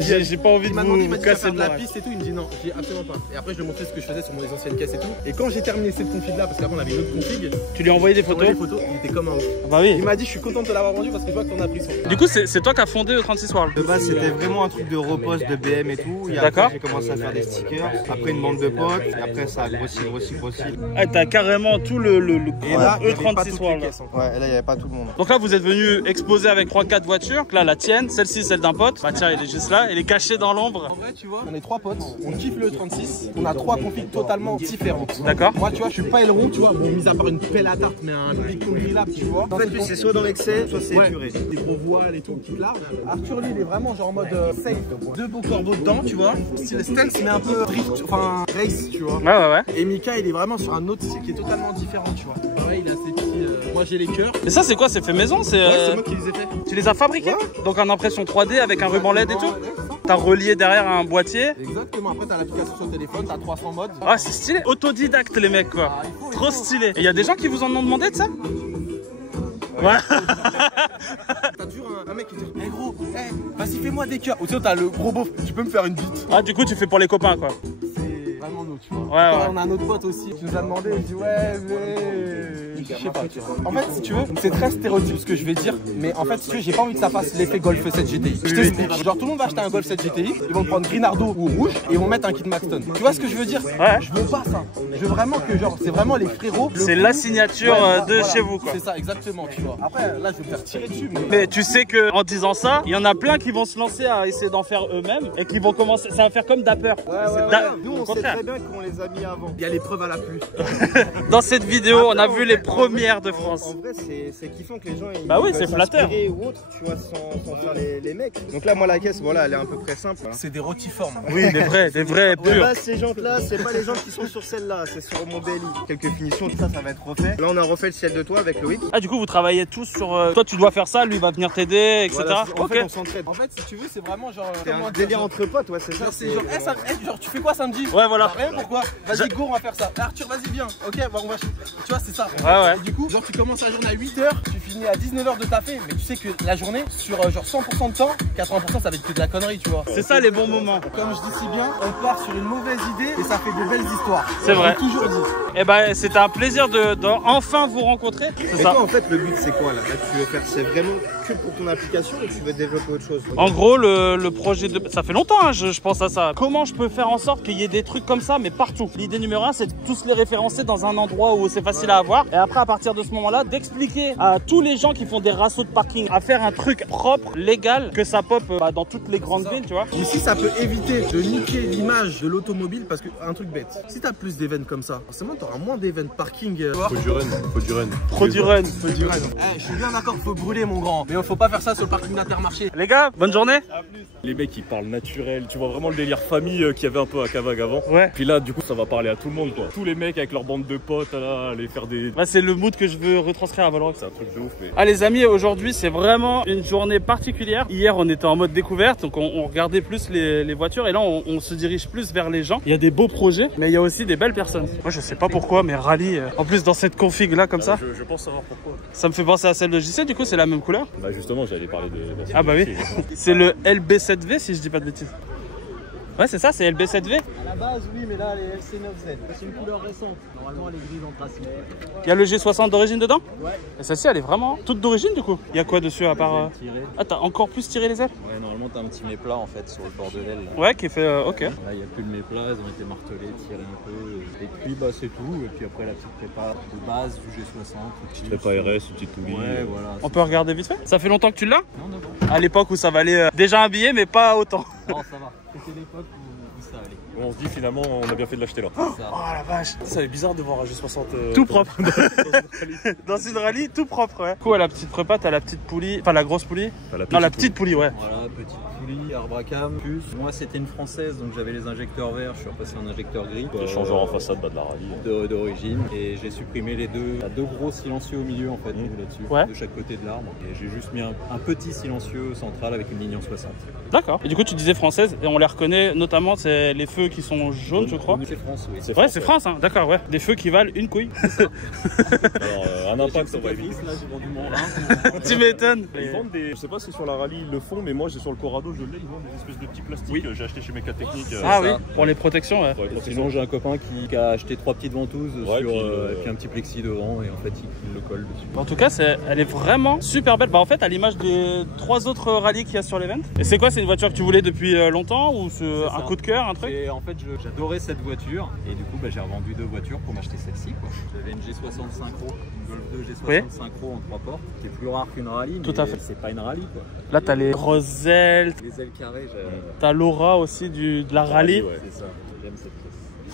J'ai pas envie de vous casser de la piste et tout. Il me dit non, je dis absolument pas. Et après, je lui ai montré ce que je faisais sur mes anciennes caisses et tout. Et quand j'ai terminé cette config là, parce qu'avant on avait une autre config, tu lui as envoyé des photos? Il était comme un ouf. Bah oui. Il m'a dit, je suis content de te l'avoir vendu parce que je vois que t'en as pris soin. Du coup, c'est toi qui as fondé le 36 World? De base, c'était vraiment un truc de repose de BM et tout. D'accord. J'ai commencé à faire des stickers. Après, une bande de potes. Et après, ça a grossi. Ah, t'as carrément tout le et là, E36 World. Ouais, et là, il n'y avait pas tout le monde. Donc là, vous êtes venu exposer avec 3-4 voitures. Là, la tienne, celle-ci, celle d'un pote. Bah tiens, il est juste là. Il est caché dans l'ombre. En vrai, tu vois, on est 3 potes. On kiffe le 36. On a 3 configs totalement différentes. D'accord. Moi, tu vois, je suis pas aileron, tu vois. Bon, mis à part une pelle à tarte, mais un picon grillable, tu vois. En fait, lui, c'est soit dans l'excès, soit c'est épuré. Des gros voiles et tout, petite large. Arthur, lui, il est vraiment genre en mode safe. 2 beaux corbeaux dedans, tu vois. Style stance, mais un peu drift, enfin race, tu vois. Ouais. Et Mika, il est vraiment sur un autre style qui est totalement différent, tu vois. Ouais, il a ses petits. Moi, j'ai les cœurs. Mais ça, c'est quoi? C'est fait maison? Ouais, c'est moi qui les ai fait. Tu les as fabriqués? Donc en impression 3D avec un ruban LED et tout? T'as relié derrière un boîtier? Exactement. Après, t'as l'application sur le téléphone, t'as 300 modes. Ah, c'est stylé. Autodidacte, les mecs, quoi. Trop stylé. Et il y a des gens qui vous en ont demandé de ça? Ouais. T'as toujours un mec qui dit hey gros, vas-y fais-moi des cœurs. Ou tu sais, t'as le gros beauf, tu peux me faire une bite. Ah, du coup, tu fais pour les copains, quoi. C'est vraiment nous, tu vois. Ouais. On a un autre pote aussi qui nous a demandé, il dit ouais, mais. Je sais pas, tu vois. En fait, si tu veux, c'est très stéréotype ce que je vais dire, mais en fait, si tu veux, j'ai pas envie que ça fasse l'effet Golf 7 GTI. Je t'explique. Genre, tout le monde va acheter un Golf 7 GTI, ils vont prendre Grinardo ou rouge et ils vont mettre un kit Maxton. Tu vois ce que je veux dire? Ouais. Je veux pas ça. Je veux vraiment que, genre, c'est vraiment les frérots. C'est la signature de chez vous, quoi. C'est ça, exactement, tu vois. Après, là, je vais me faire tirer dessus, mais tu sais que en disant ça, il y en a plein qui vont se lancer à essayer d'en faire eux-mêmes et qui vont commencer. Ça va faire comme Dapper. Nous, on sait très bien qu'on les a mis avant. Il y a les preuves à la pluie. Dans cette vidéo, on a vu les première de France. En vrai, c'est kiffant que les gens ils bah oui, veulent c'est flatteur. s'inspirer ou autre, tu vois, sans faire les mecs. Donc là, moi, la caisse, voilà, elle est à peu près simple. Hein. C'est des rôtiformes. Oui, des vrais purs. Là, ces jantes-là, c'est pas les jantes qui sont sur celle-là, c'est sur mon BLI. Quelques finitions, tout ça, ça va être refait. Là, on a refait le ciel de toit avec Loïc. Ah, du coup, vous travaillez tous sur. Toi, tu dois faire ça, lui va venir t'aider, etc. Voilà, en ok. fait, on s'entraide. En fait, si tu veux, c'est vraiment genre. C'est un délire entre potes, ouais, c'est ça. C'est genre, genre, tu fais quoi samedi? Ouais, voilà. Bah, rien, pourquoi? Vas-y, go, on va faire ça. Arthur, vas-y, viens. Ok, bah, on va. Tu vois, c'est ça. Ouais. Et du coup, genre, tu commences la journée à 8h, tu finis à 19h de taffer, mais tu sais que la journée, sur genre 100% de temps, 80% ça va être que de la connerie, tu vois. C'est ça les bons moments. Comme je dis si bien, on part sur une mauvaise idée et ça fait de belles histoires. C'est vrai. J'ai toujours dit. Et ben, c'était un plaisir de enfin vous rencontrer. C'est Et ça. toi, en fait, le but, c'est quoi là? Là, tu veux faire, c'est vraiment que pour ton application ou tu veux développer autre chose? En gros, le projet de... Ça fait longtemps, hein, je pense à ça. Comment je peux faire en sorte qu'il y ait des trucs comme ça, mais partout? L'idée numéro 1, c'est de tous les référencer dans un endroit où c'est facile à avoir. Et après, à partir de ce moment-là, d'expliquer à tous les gens qui font des rassos de parking à faire un truc propre, légal, que ça pop dans toutes les grandes villes, tu vois. Ici, ça peut éviter de niquer l'image de l'automobile parce que, un truc bête, si t'as plus d'événements comme ça, forcément, t'auras moins d'événements parking. Faut du run, faut du run. Trop du run. Je suis bien d'accord, faut brûler, mon grand. Mais faut pas faire ça sur le parking d'Intermarché. Les gars, bonne journée. Les mecs ils parlent naturel, tu vois vraiment le délire famille qu'il y avait un peu à Cavag avant. Ouais. Puis là du coup ça va parler à tout le monde quoi. Tous les mecs avec leur bande de potes là, aller faire des... Bah, c'est le mood que je veux retranscrire à Valorant. C'est un truc de ouf mais... Ah les amis, aujourd'hui c'est vraiment une journée particulière. Hier on était en mode découverte, donc on regardait plus les voitures et là on se dirige plus vers les gens. Il y a des beaux projets, mais il y a aussi des belles personnes. Moi je sais pas pourquoi, mais Rally, en plus dans cette config là comme ça, je pense savoir pourquoi. ça me fait penser à celle de JC, du coup c'est la même couleur. Bah justement j'allais parler de... Ah bah oui, c'est le LB7V si je dis pas de bêtises. Ouais c'est ça, c'est LB7V. À la base, oui, mais là, elle est LC9Z. C'est une couleur récente. Normalement, elle est grise en tracé. Il y a le G60 d'origine dedans? Ouais. Et celle-ci elle est vraiment toute d'origine du coup. Il y a quoi dessus à part... Ah t'as encore plus tiré les ailes? Ouais, normalement t'as un petit méplat en fait sur le bord de l'aile. Ouais, qui fait... ok. Là il n'y a plus de méplat, elles ont été martelées, tirées un peu. Et puis bah c'est tout. Et puis après la petite prépa de base du G60. Prépa RS, une petite poulie. Ouais, voilà. On peut regarder vite fait? Ça fait longtemps que tu l'as? Non, non. À l'époque où ça valait déjà un billet mais pas autant. Non, ça va. C'était l'époque où ça allait. Bon, on se dit finalement on a bien fait de l'acheter là. Oh la vache. Ça fait bizarre de voir un G60 Tout propre. Dans une rallye, tout propre, ouais. Du coup, à la petite prépa, t'as la petite poulie, enfin la grosse poulie. Non, la petite poulie, ouais. Voilà, petite poulie, Arbracam, plus. Moi c'était une française donc j'avais les injecteurs verts, je suis repassé en injecteur gris. Changeur en façade de la rallye. D'origine. Et j'ai supprimé les deux gros silencieux au milieu en fait, là-dessus. Ouais. De chaque côté de l'arbre. Et j'ai juste mis un petit silencieux central avec une ligne en 60. D'accord. Et du coup, tu disais française et on les reconnaît notamment, c'est les feux qui sont jaunes, je crois. C'est France, oui. Ouais, c'est France, hein. D'accord, ouais. Des feux qui valent une couille. Alors, un impact, ça va éviter. Là, j'ai vendu mon rein. Tu m'étonnes. Ils vendent des... Je sais pas si sur la rallye ils le font, mais moi j'ai sur le Corrado, je l'ai, ils vendent des espèces de petits plastiques que j'ai acheté chez Méca Technique. Ah oui, pour les protections, ouais. Sinon j'ai un copain qui a acheté 3 petites ventouses Ouais, sur, puis, et puis un petit plexi devant et en fait il le colle dessus. En tout cas, elle est vraiment super belle. Bah en fait, à l'image de 3 autres rallyes qu'il y a sur l'event. Et c'est quoi, c'est une voiture que tu voulais depuis longtemps ou c'est un coup de cœur, un truc? Et en fait j'adorais cette voiture et du coup bah, j'ai revendu 2 voitures pour m'acheter celle-ci. J'avais une G60 Synchro, une Golf 2 G60 Oui. Synchro en 3 portes, qui est plus rare qu'une rallye. Tout à fait. C'est pas une rallye quoi. Là, t'as les grosses ailes, Les ailes carrées, t'as l'aura aussi de la rallye. Ouais. c'est ça. J'aime cette pièce.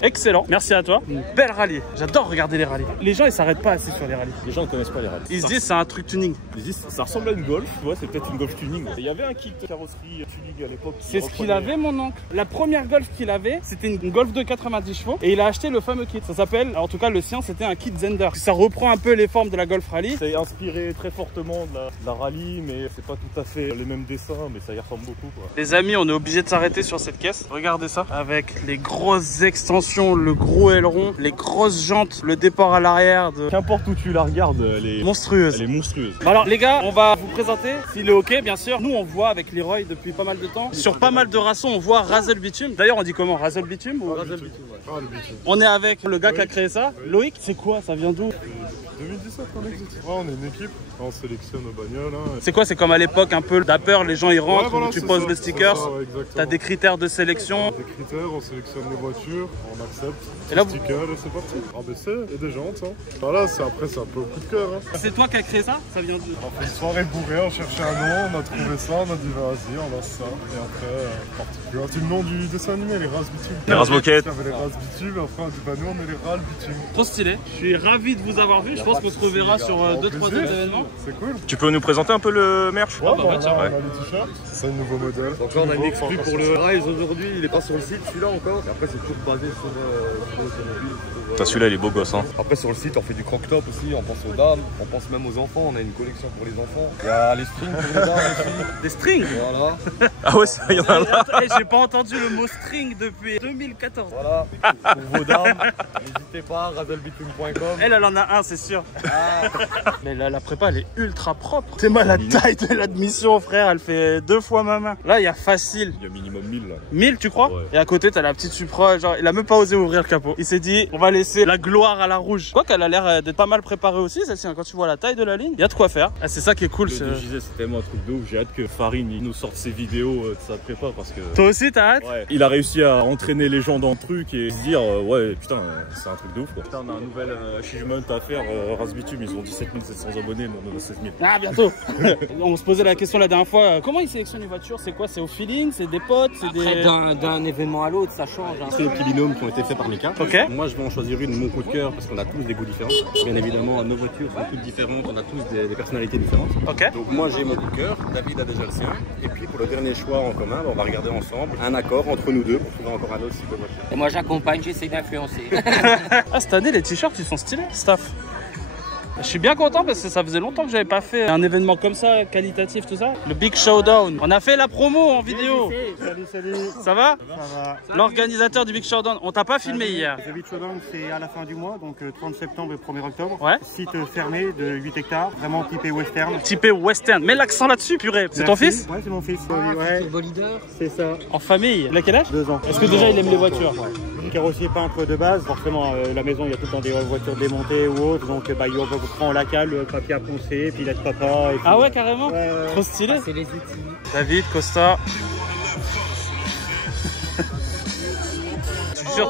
Excellent, merci à toi. Belle rallye, j'adore regarder les rallyes. Les gens ils s'arrêtent pas assez sur les rallyes. Les gens ne connaissent pas les rallyes. Ils se disent c'est un truc tuning. Ils disent ça ressemble à une Golf, tu vois, c'est peut-être une Golf tuning. Il y avait un kit carrosserie tuning à l'époque. C'est ce qu'il avait mon oncle. La première Golf qu'il avait, c'était une Golf de 90 chevaux et il a acheté le fameux kit. Ça s'appelle, en tout cas le sien, c'était un kit Zender. Ça reprend un peu les formes de la Golf Rally. C'est inspiré très fortement de la rallye, mais c'est pas tout à fait les mêmes dessins, mais ça y ressemble beaucoup quoi. Les amis, on est obligé de s'arrêter sur cette caisse. Regardez ça. Avec les grosses extensions, le gros aileron, les grosses jantes, le départ à l'arrière de... Qu'importe où tu la regardes, elle est monstrueuse. Elle est monstrueuse. Alors les gars, on va vous présenter, s'il est ok bien sûr. Nous on voit avec Leroy depuis pas mal de temps. Sur pas mal de rassons, on voit Razzle Bitume. D'ailleurs on dit comment, Razzle Bitume ou... Razzle Bitume, ouais. le bitume. On est avec le gars qui a créé ça. Loïc, c'est quoi? Ça vient d'où? 2017, on existe. Ouais, on est une équipe, on sélectionne nos bagnoles. Hein. C'est quoi? C'est comme à l'époque un peu d'Apper, les gens ils rentrent, Ouais, voilà, tu c'est poses ça, le sticker. c'est ça, ouais, exactement. T'as des critères de sélection. Des critères, on sélectionne les voitures, on accepte. Et là, sticker et c'est parti. ABC et des jantes. Hein. Voilà, après c'est un peu au coup de cœur. Hein. C'est toi qui as créé ça? Ça vient de... On a fait une soirée bourrée, on cherchait un nom, on a trouvé ça, on a dit vas-y, on lance ça. Et après, particulier. C'est le nom du dessin animé, les races bitumes. Les races moquettes. Il y avait les races bitumes et après on dit bah nous on est les râles bitumes. Trop stylé. Je suis ravi de vous avoir vu. Je pense qu'on se reverra sur 2-3 autres événements. C'est cool. Tu peux nous présenter un peu le merch? Ouais, on a les t-shirts. C'est un nouveau modèle. Donc là on a une exclue pour le Rise aujourd'hui, il est pas sur le site celui-là encore. Et après c'est toujours basé sur l'automobile. Celui-là il est beau gosse hein. Après sur le site on fait du croc-top aussi, on pense aux dames, on pense même aux enfants, on a une collection pour les enfants. Il y a les strings pour les dames aussi. Des strings? Voilà. Ah ouais, ça y en a là. J'ai pas entendu le mot string depuis 2014. Voilà, pour vos dames, n'hésitez pas, razelbitume.com. Elle en a un, c'est sûr. Mais là, la prépa, elle est ultra propre. T'es mal la taille de l'admission, frère. Elle fait 2 fois ma main. Là, il y a facile. Il y a minimum 1000 là. 1000, tu crois? Ouais. Et à côté, t'as la petite Supra. Genre, il a même pas osé ouvrir le capot. Il s'est dit, on va laisser la gloire à la rouge. Quoi qu'elle a l'air d'être pas mal préparée aussi, celle-ci. Quand tu vois la taille de la ligne, il y a de quoi faire. Ah, c'est ça qui est cool. Je disais, c'est tellement un truc de ouf. J'ai hâte que Farine il nous sorte ses vidéos de sa prépa parce que. Toi aussi, t'as hâte? Ouais. Il a réussi à entraîner les gens dans le truc et se dire, ouais, putain, c'est un truc de ouf quoi. Putain, on a un nouvel achievement à faire. Race Bitume, ils ont 17 700 abonnés, nous on en a 16 000. Ah, bientôt. On se posait la question la dernière fois, comment ils sélectionnent les voitures? C'est quoi? C'est au feeling? C'est des potes? C'est des... D'un événement à l'autre, ça change. Hein. C'est des petits binômes qui ont été faits par Mika. Ok. Moi, je vais en choisir une de mon coup de cœur parce qu'on a tous des goûts différents. Bien évidemment, nos voitures sont toutes différentes, on a tous des personnalités différentes. Ok. Donc moi, j'ai mon coup de cœur, David a déjà le sien. Et puis pour le dernier choix en commun, on va regarder ensemble un accord entre nous deux pour trouver encore un autre type de voiture. Et moi, j'accompagne, j'essaie d'influencer. Ah, cette année, les t-shirts, ils sont stylés, staff. Je suis bien content parce que ça faisait longtemps que j'avais pas fait un événement comme ça, qualitatif, tout ça. Le Big Showdown. On a fait la promo en vidéo. Salut. Ça va? Ça va. L'organisateur du Big Showdown, on t'a pas filmé hier. Le Big Showdown, c'est à la fin du mois, donc 30 septembre et 1er octobre. Ouais. Site fermé de 8 hectares, vraiment typé western. Typé western. Mets l'accent là-dessus, purée. C'est ton fils? Ouais, c'est mon fils. C'est le leader. C'est ça. En famille. Il a quel âge? 2 ans. Est-ce que déjà il aime les voitures? Carrossier peintre de base, forcément la maison il y a tout le temps des voitures démontées ou autres, donc il prend la cale, le papier à poncer, puis l'aide papa. Et puis, ah ouais, carrément? Trop stylé. C'est les outils. David, Costa.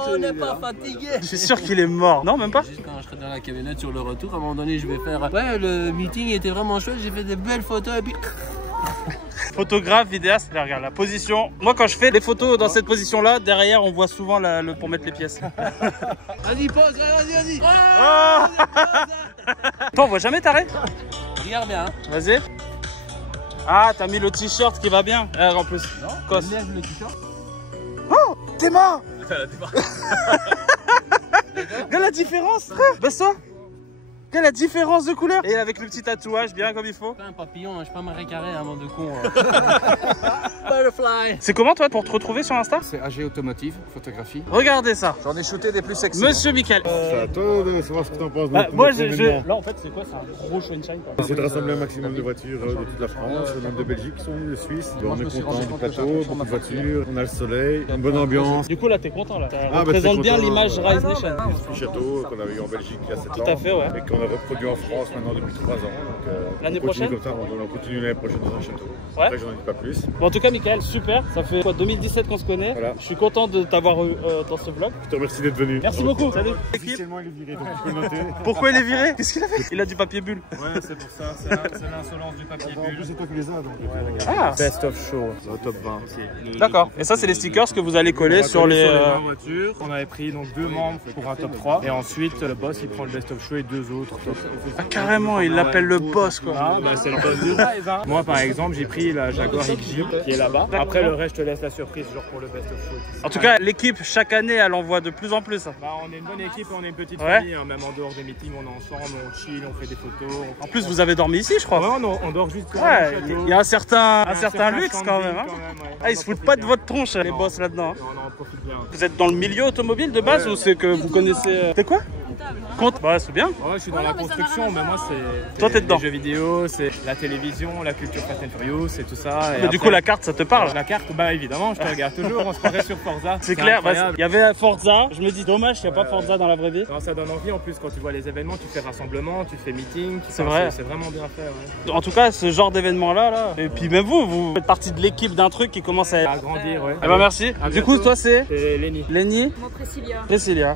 On n'est pas fatigué. Je suis sûr qu'il est mort. Non, même pas? Juste quand je serai dans la camionnette sur le retour, à un moment donné, je vais faire. Ouais, le meeting était vraiment chouette, j'ai fait des belles photos et puis. Photographe, vidéaste, là, regarde la position. Moi, quand je fais les photos dans cette position-là, derrière, on voit souvent pour mettre les pièces. Vas-y, pose, vas-y. Toi, on voit jamais t'arrêter? Regarde bien. Vas-y. Ah, t'as mis le t-shirt qui va bien. En plus. Non, Cos. le t-shirt. Oh, t'es mort. Regarde la différence, frère. Baisse-toi. Regarde la différence de couleur. Et avec le petit tatouage bien comme il faut. Pas un papillon, je suis pas Marie Carré, un monde de con. Butterfly. C'est comment toi pour te retrouver sur Insta? C'est AG Automotive, photographie. Regardez ça. J'en ai shooté des plus sexy. Monsieur Michael. C'est à toi de savoir ce que t'en penses. Moi, là en fait, c'est quoi? C'est un gros show and shine. C'est de rassembler un maximum de voitures de toute la France, même de Belgique, qui sont venues, de Suisse. On est content du plateau, beaucoup de voitures, on a le soleil, une bonne ambiance. Du coup, là, t'es content là. Ça représente bien l'image Rise Nation. L'esprit château qu'on avait eu en Belgique il y a 7 ans. Tout à fait, ouais. Et qu'on a reproduit en France maintenant depuis 3 ans. L'année prochaine comme ça, on continue l'année prochaine dans un château. Ouais. Après, j'en dis pas plus. Bon, en tout cas, Michael, super. Ça fait quoi, 2017 qu'on se connaît. Voilà. Je suis content de t'avoir eu dans ce vlog. Je te remercie d'être venu. Merci beaucoup. Salut. Officiellement, il est viré, donc tu peux noter. Pourquoi il est viré? Qu'est-ce qu'il a fait? Il a du papier bulle. Ouais, c'est pour ça. C'est l'insolence du papier bulle. En plus, c'est toi qui les as, donc. Ah. Best of show. C'est au top 20. D'accord. Et ça, c'est les stickers que vous allez coller sur les. 20 voitures. On avait pris donc 2 membres pour un top 3. Et ensuite, le boss il prend le best of show et 2 autres. Ah, carrément, il l'appelle le boss quoi. Ah, bah, c'est le boss du Rise. Hein. Moi, par exemple, j'ai pris la Jaguar XJ qui est là-bas. Après, le reste, je te laisse la surprise, genre pour le best of show. En tout cas, l'équipe, chaque année, elle en voit de plus en plus. Bah, on est une bonne équipe, on est une petite Ouais. famille. Hein. Même en dehors des meetings, on est ensemble, on chill, on fait des photos. En plus, vous avez dormi ici, je crois. Ouais, on dort juste. Ouais, il y a un certain luxe stand quand de même. vie, Hein. ouais. Ah, ils se foutent pas de votre tronche, les Non. boss là-dedans. Hein. On en profite bien. Vous êtes dans le milieu automobile de base ou c'est que vous connaissez. C'est quoi? Compte. Bah c'est bien. Ouais, je suis dans la construction, mais moi c'est. Toi t'es dedans. Les jeux vidéo, c'est la télévision, la culture Fast and Furious et tout ça. Mais du coup la carte ça te parle? La carte, bah évidemment, je te regarde toujours, on se croirait sur Forza. C'est clair, il y avait Forza, je me dis dommage qu'il n'y a pas Forza dans la vraie vie. Non, ça donne envie en plus quand tu vois les événements, tu fais rassemblement, tu fais meeting. C'est vrai. C'est vraiment bien fait. Ouais. En tout cas, ce genre d'événement là. Et puis même vous faites partie de l'équipe d'un truc qui commence à grandir, ouais. Eh bah merci. Du coup, toi c'est Lenny. Lenny. Moi Priscilla. Priscilla.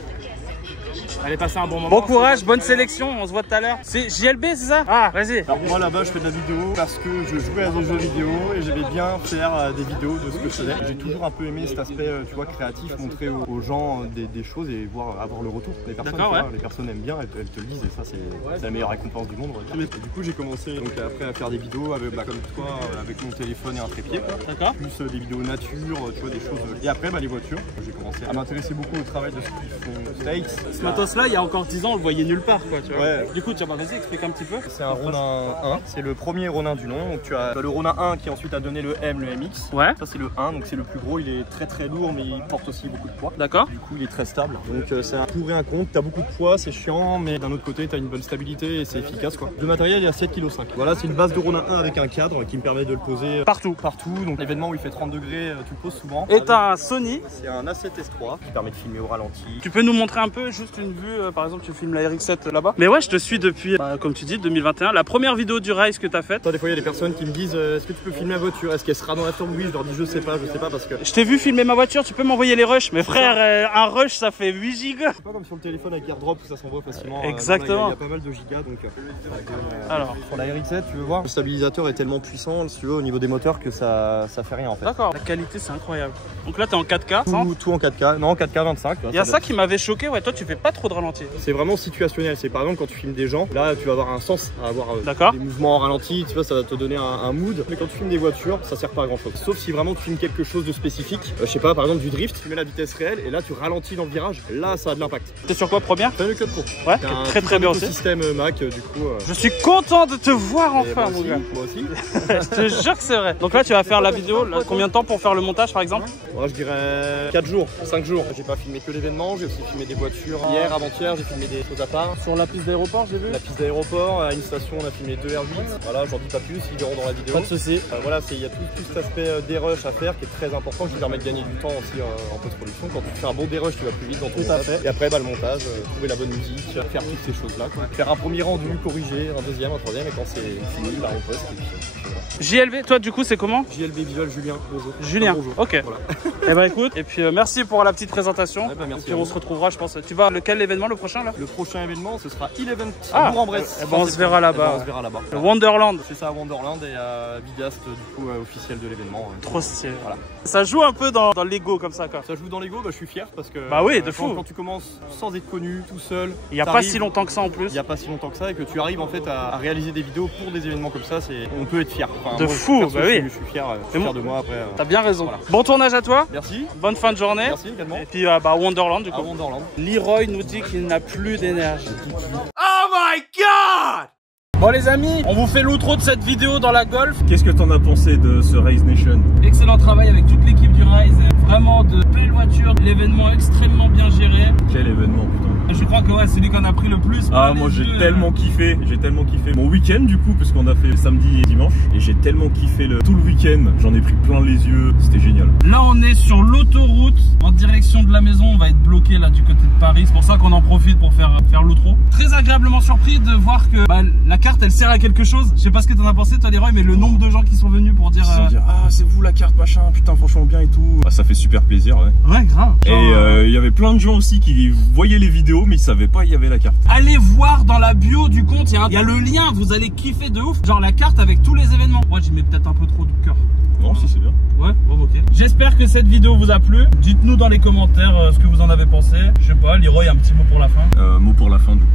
Allez passer un bon moment. Bon courage, bonne sélection, on se voit tout à l'heure. C'est JLB, c'est ça? Ah, vas-y. Alors moi là-bas je fais de la vidéo parce que je jouais à des jeux vidéo et j'aimais bien faire des vidéos de ce que je faisais. J'ai toujours un peu aimé cet aspect tu vois, créatif, montrer aux gens des choses et avoir le retour. Les personnes, ouais. Les personnes aiment bien, elles te le disent et ça c'est la meilleure récompense du monde. Et du coup j'ai commencé donc, après à faire des vidéos avec, comme toi, avec mon téléphone et un trépied. D'accord. Plus des vidéos nature, tu vois, des choses. Et après les voitures, j'ai commencé à m'intéresser beaucoup au travail de ce qu'ils font States. Ce matos là, il y a encore 10 ans, on le voyait nulle part quoi, tu vois. Ouais. Du coup, tiens, vas-y, explique un petit peu. C'est un Ronin 1, c'est le premier Ronin du nom. Donc tu as le Ronin 1 qui ensuite a donné le M, le MX. Ouais. Ça c'est le 1, donc c'est le plus gros, il est très lourd mais il porte aussi beaucoup de poids. D'accord. Du coup il est très stable. Donc c'est un pour et un contre, t'as beaucoup de poids, c'est chiant, mais d'un autre côté t'as une bonne stabilité et c'est efficace quoi. Le matériel il est à 7,5 kg. Voilà, c'est une base de Ronin 1 avec un cadre qui me permet de le poser partout. Donc l'événement où il fait 30 degrés, tu le poses souvent. Et t'as un Sony. C'est un A7S3 qui permet de filmer au ralenti. Tu peux nous montrer un peu juste une vue, par exemple tu filmes la RX7 là-bas. Mais ouais, je te suis depuis, comme tu dis, 2021. La première vidéo du Rise que t'as faite. Des fois il y a des personnes qui me disent est-ce que tu peux filmer la voiture? Est-ce qu'elle sera dans la Storm? Je leur dis je sais pas parce que... Je t'ai vu filmer ma voiture, tu peux m'envoyer les rushs. Mais frère, un rush ça fait 8 gigas. C'est pas comme sur le téléphone avec AirDrop où ça s'envoie facilement. Exactement. Il y a pas mal de gigas donc... Alors, sur la RX7 tu veux voir, le stabilisateur est tellement puissant si tu veux au niveau des moteurs que ça fait rien en fait. D'accord, la qualité c'est incroyable. Donc là t'es en 4K. Tout en 4K, non en 4K 25. Il y a ça qui m'avait choqué, ouais, toi tu fais pas trop de ralenti. C'est vraiment situationnel, c'est par exemple quand tu filmes des gens, là tu vas avoir un sens à avoir des mouvements en ralenti, tu vois, ça va te donner un mood. Mais quand tu filmes des voitures, ça sert pas à grand chose. Sauf si vraiment tu filmes quelque chose de spécifique, je sais pas, par exemple du drift, tu mets la vitesse réelle et là tu ralentis dans le virage, là ça a de l'impact. T'es sur quoi, première? Final Cut Pro. Ouais, très bien aussi. Système Mac du coup. Je suis content de te voir enfin mon gars. Moi aussi. Je te jure que c'est vrai. Donc là tu vas faire la vidéo, là, combien de temps pour faire le montage par exemple? Moi je dirais 4 jours, 5 jours. J'ai pas filmé que l'événement, j'ai aussi filmé des voitures hier, avant-hier, j'ai filmé des choses à part. Sur la piste d'aéroport j'ai vu? La piste d'aéroport, à une station on a filmé 2 R8. Voilà, j'en dis pas plus, ils verront dans la vidéo. Pas de soucis. Voilà, il y a tout cet aspect dérush à faire qui est très important, qui permet de gagner du temps aussi en post-production. Quand tu fais un bon dérush, tu vas plus vite dans ton montage. Et après le montage, trouver la bonne musique, faire toutes ces choses là. Faire un premier rendu, corriger, un deuxième, un troisième, et quand c'est fini, bah on poste. JLB, toi du coup c'est comment? JLB Visual Julien, bonjour. Julien, bonjour. Ok. Voilà. Et bah écoute, et puis merci pour la petite présentation. Ouais, bah, merci. Et puis on se retrouvera je pense. Tu vas lequel événement le prochain là? Le prochain événement ce sera Eleven à Bourg-en-Bresse. On se verra là-bas. On se verra là-bas. Le Wonderland. C'est ça, Wonderland et Vidast du coup officiel de l'événement. Trop stylé. Voilà. Ça joue un peu dans l'ego comme ça quoi. Ça joue dans l'ego, bah, je suis fier parce que bah oui, de fou. Quand tu commences sans être connu, tout seul, il n'y a pas si longtemps que ça en plus. Il n'y a pas si longtemps que ça et que tu arrives en fait à réaliser des vidéos pour des événements comme ça, on peut être fier. Enfin, de moi, fou, bah oui. Je suis fier de moi après. T'as bien raison. Voilà. Bon tournage à toi. Merci. Bonne fin de journée. Merci également. Et puis Wonderland du coup. Wonderland. Leroy nous dit qu'il n'a plus d'énergie. Oh my god! Bon les amis, on vous fait l'outro de cette vidéo dans la Golf. Qu'est-ce que t'en as pensé de ce Rise Nation? Excellent travail avec toute l'équipe du Rise. Vraiment de belles voitures, l'événement extrêmement bien géré. Quel événement putain. Je crois que ouais, c'est celui qu'on a pris le plus. Ah moi j'ai tellement kiffé, mon week-end du coup, parce qu'on a fait samedi et dimanche. Et j'ai tellement kiffé tout le week-end, j'en ai pris plein les yeux, c'était génial. Là on est sur l'autoroute en direction de la maison, on va être bloqué là du côté de Paris. C'est pour ça qu'on en profite pour faire l'outro. Très agréablement surpris de voir que la carte elle sert à quelque chose. Je sais pas ce que t'en as pensé toi Leroy, mais le nombre de gens qui sont venus pour dire ah c'est vous la carte machin, putain franchement bien et tout. Ah, ça fait super plaisir ouais. Ouais grave. Et il y avait plein de gens aussi qui voyaient les vidéos mais ils savaient pas il y avait la carte. Allez voir dans la bio du compte, il y a le lien, vous allez kiffer de ouf. Genre la carte avec tous les événements. Moi j'y mets peut-être un peu trop de cœur. Non si c'est bien. Ouais, bon, ok. J'espère que cette vidéo vous a plu. Dites-nous dans les commentaires ce que vous en avez pensé. Je sais pas, Leroy, un petit mot pour la fin. Mot pour la fin du coup.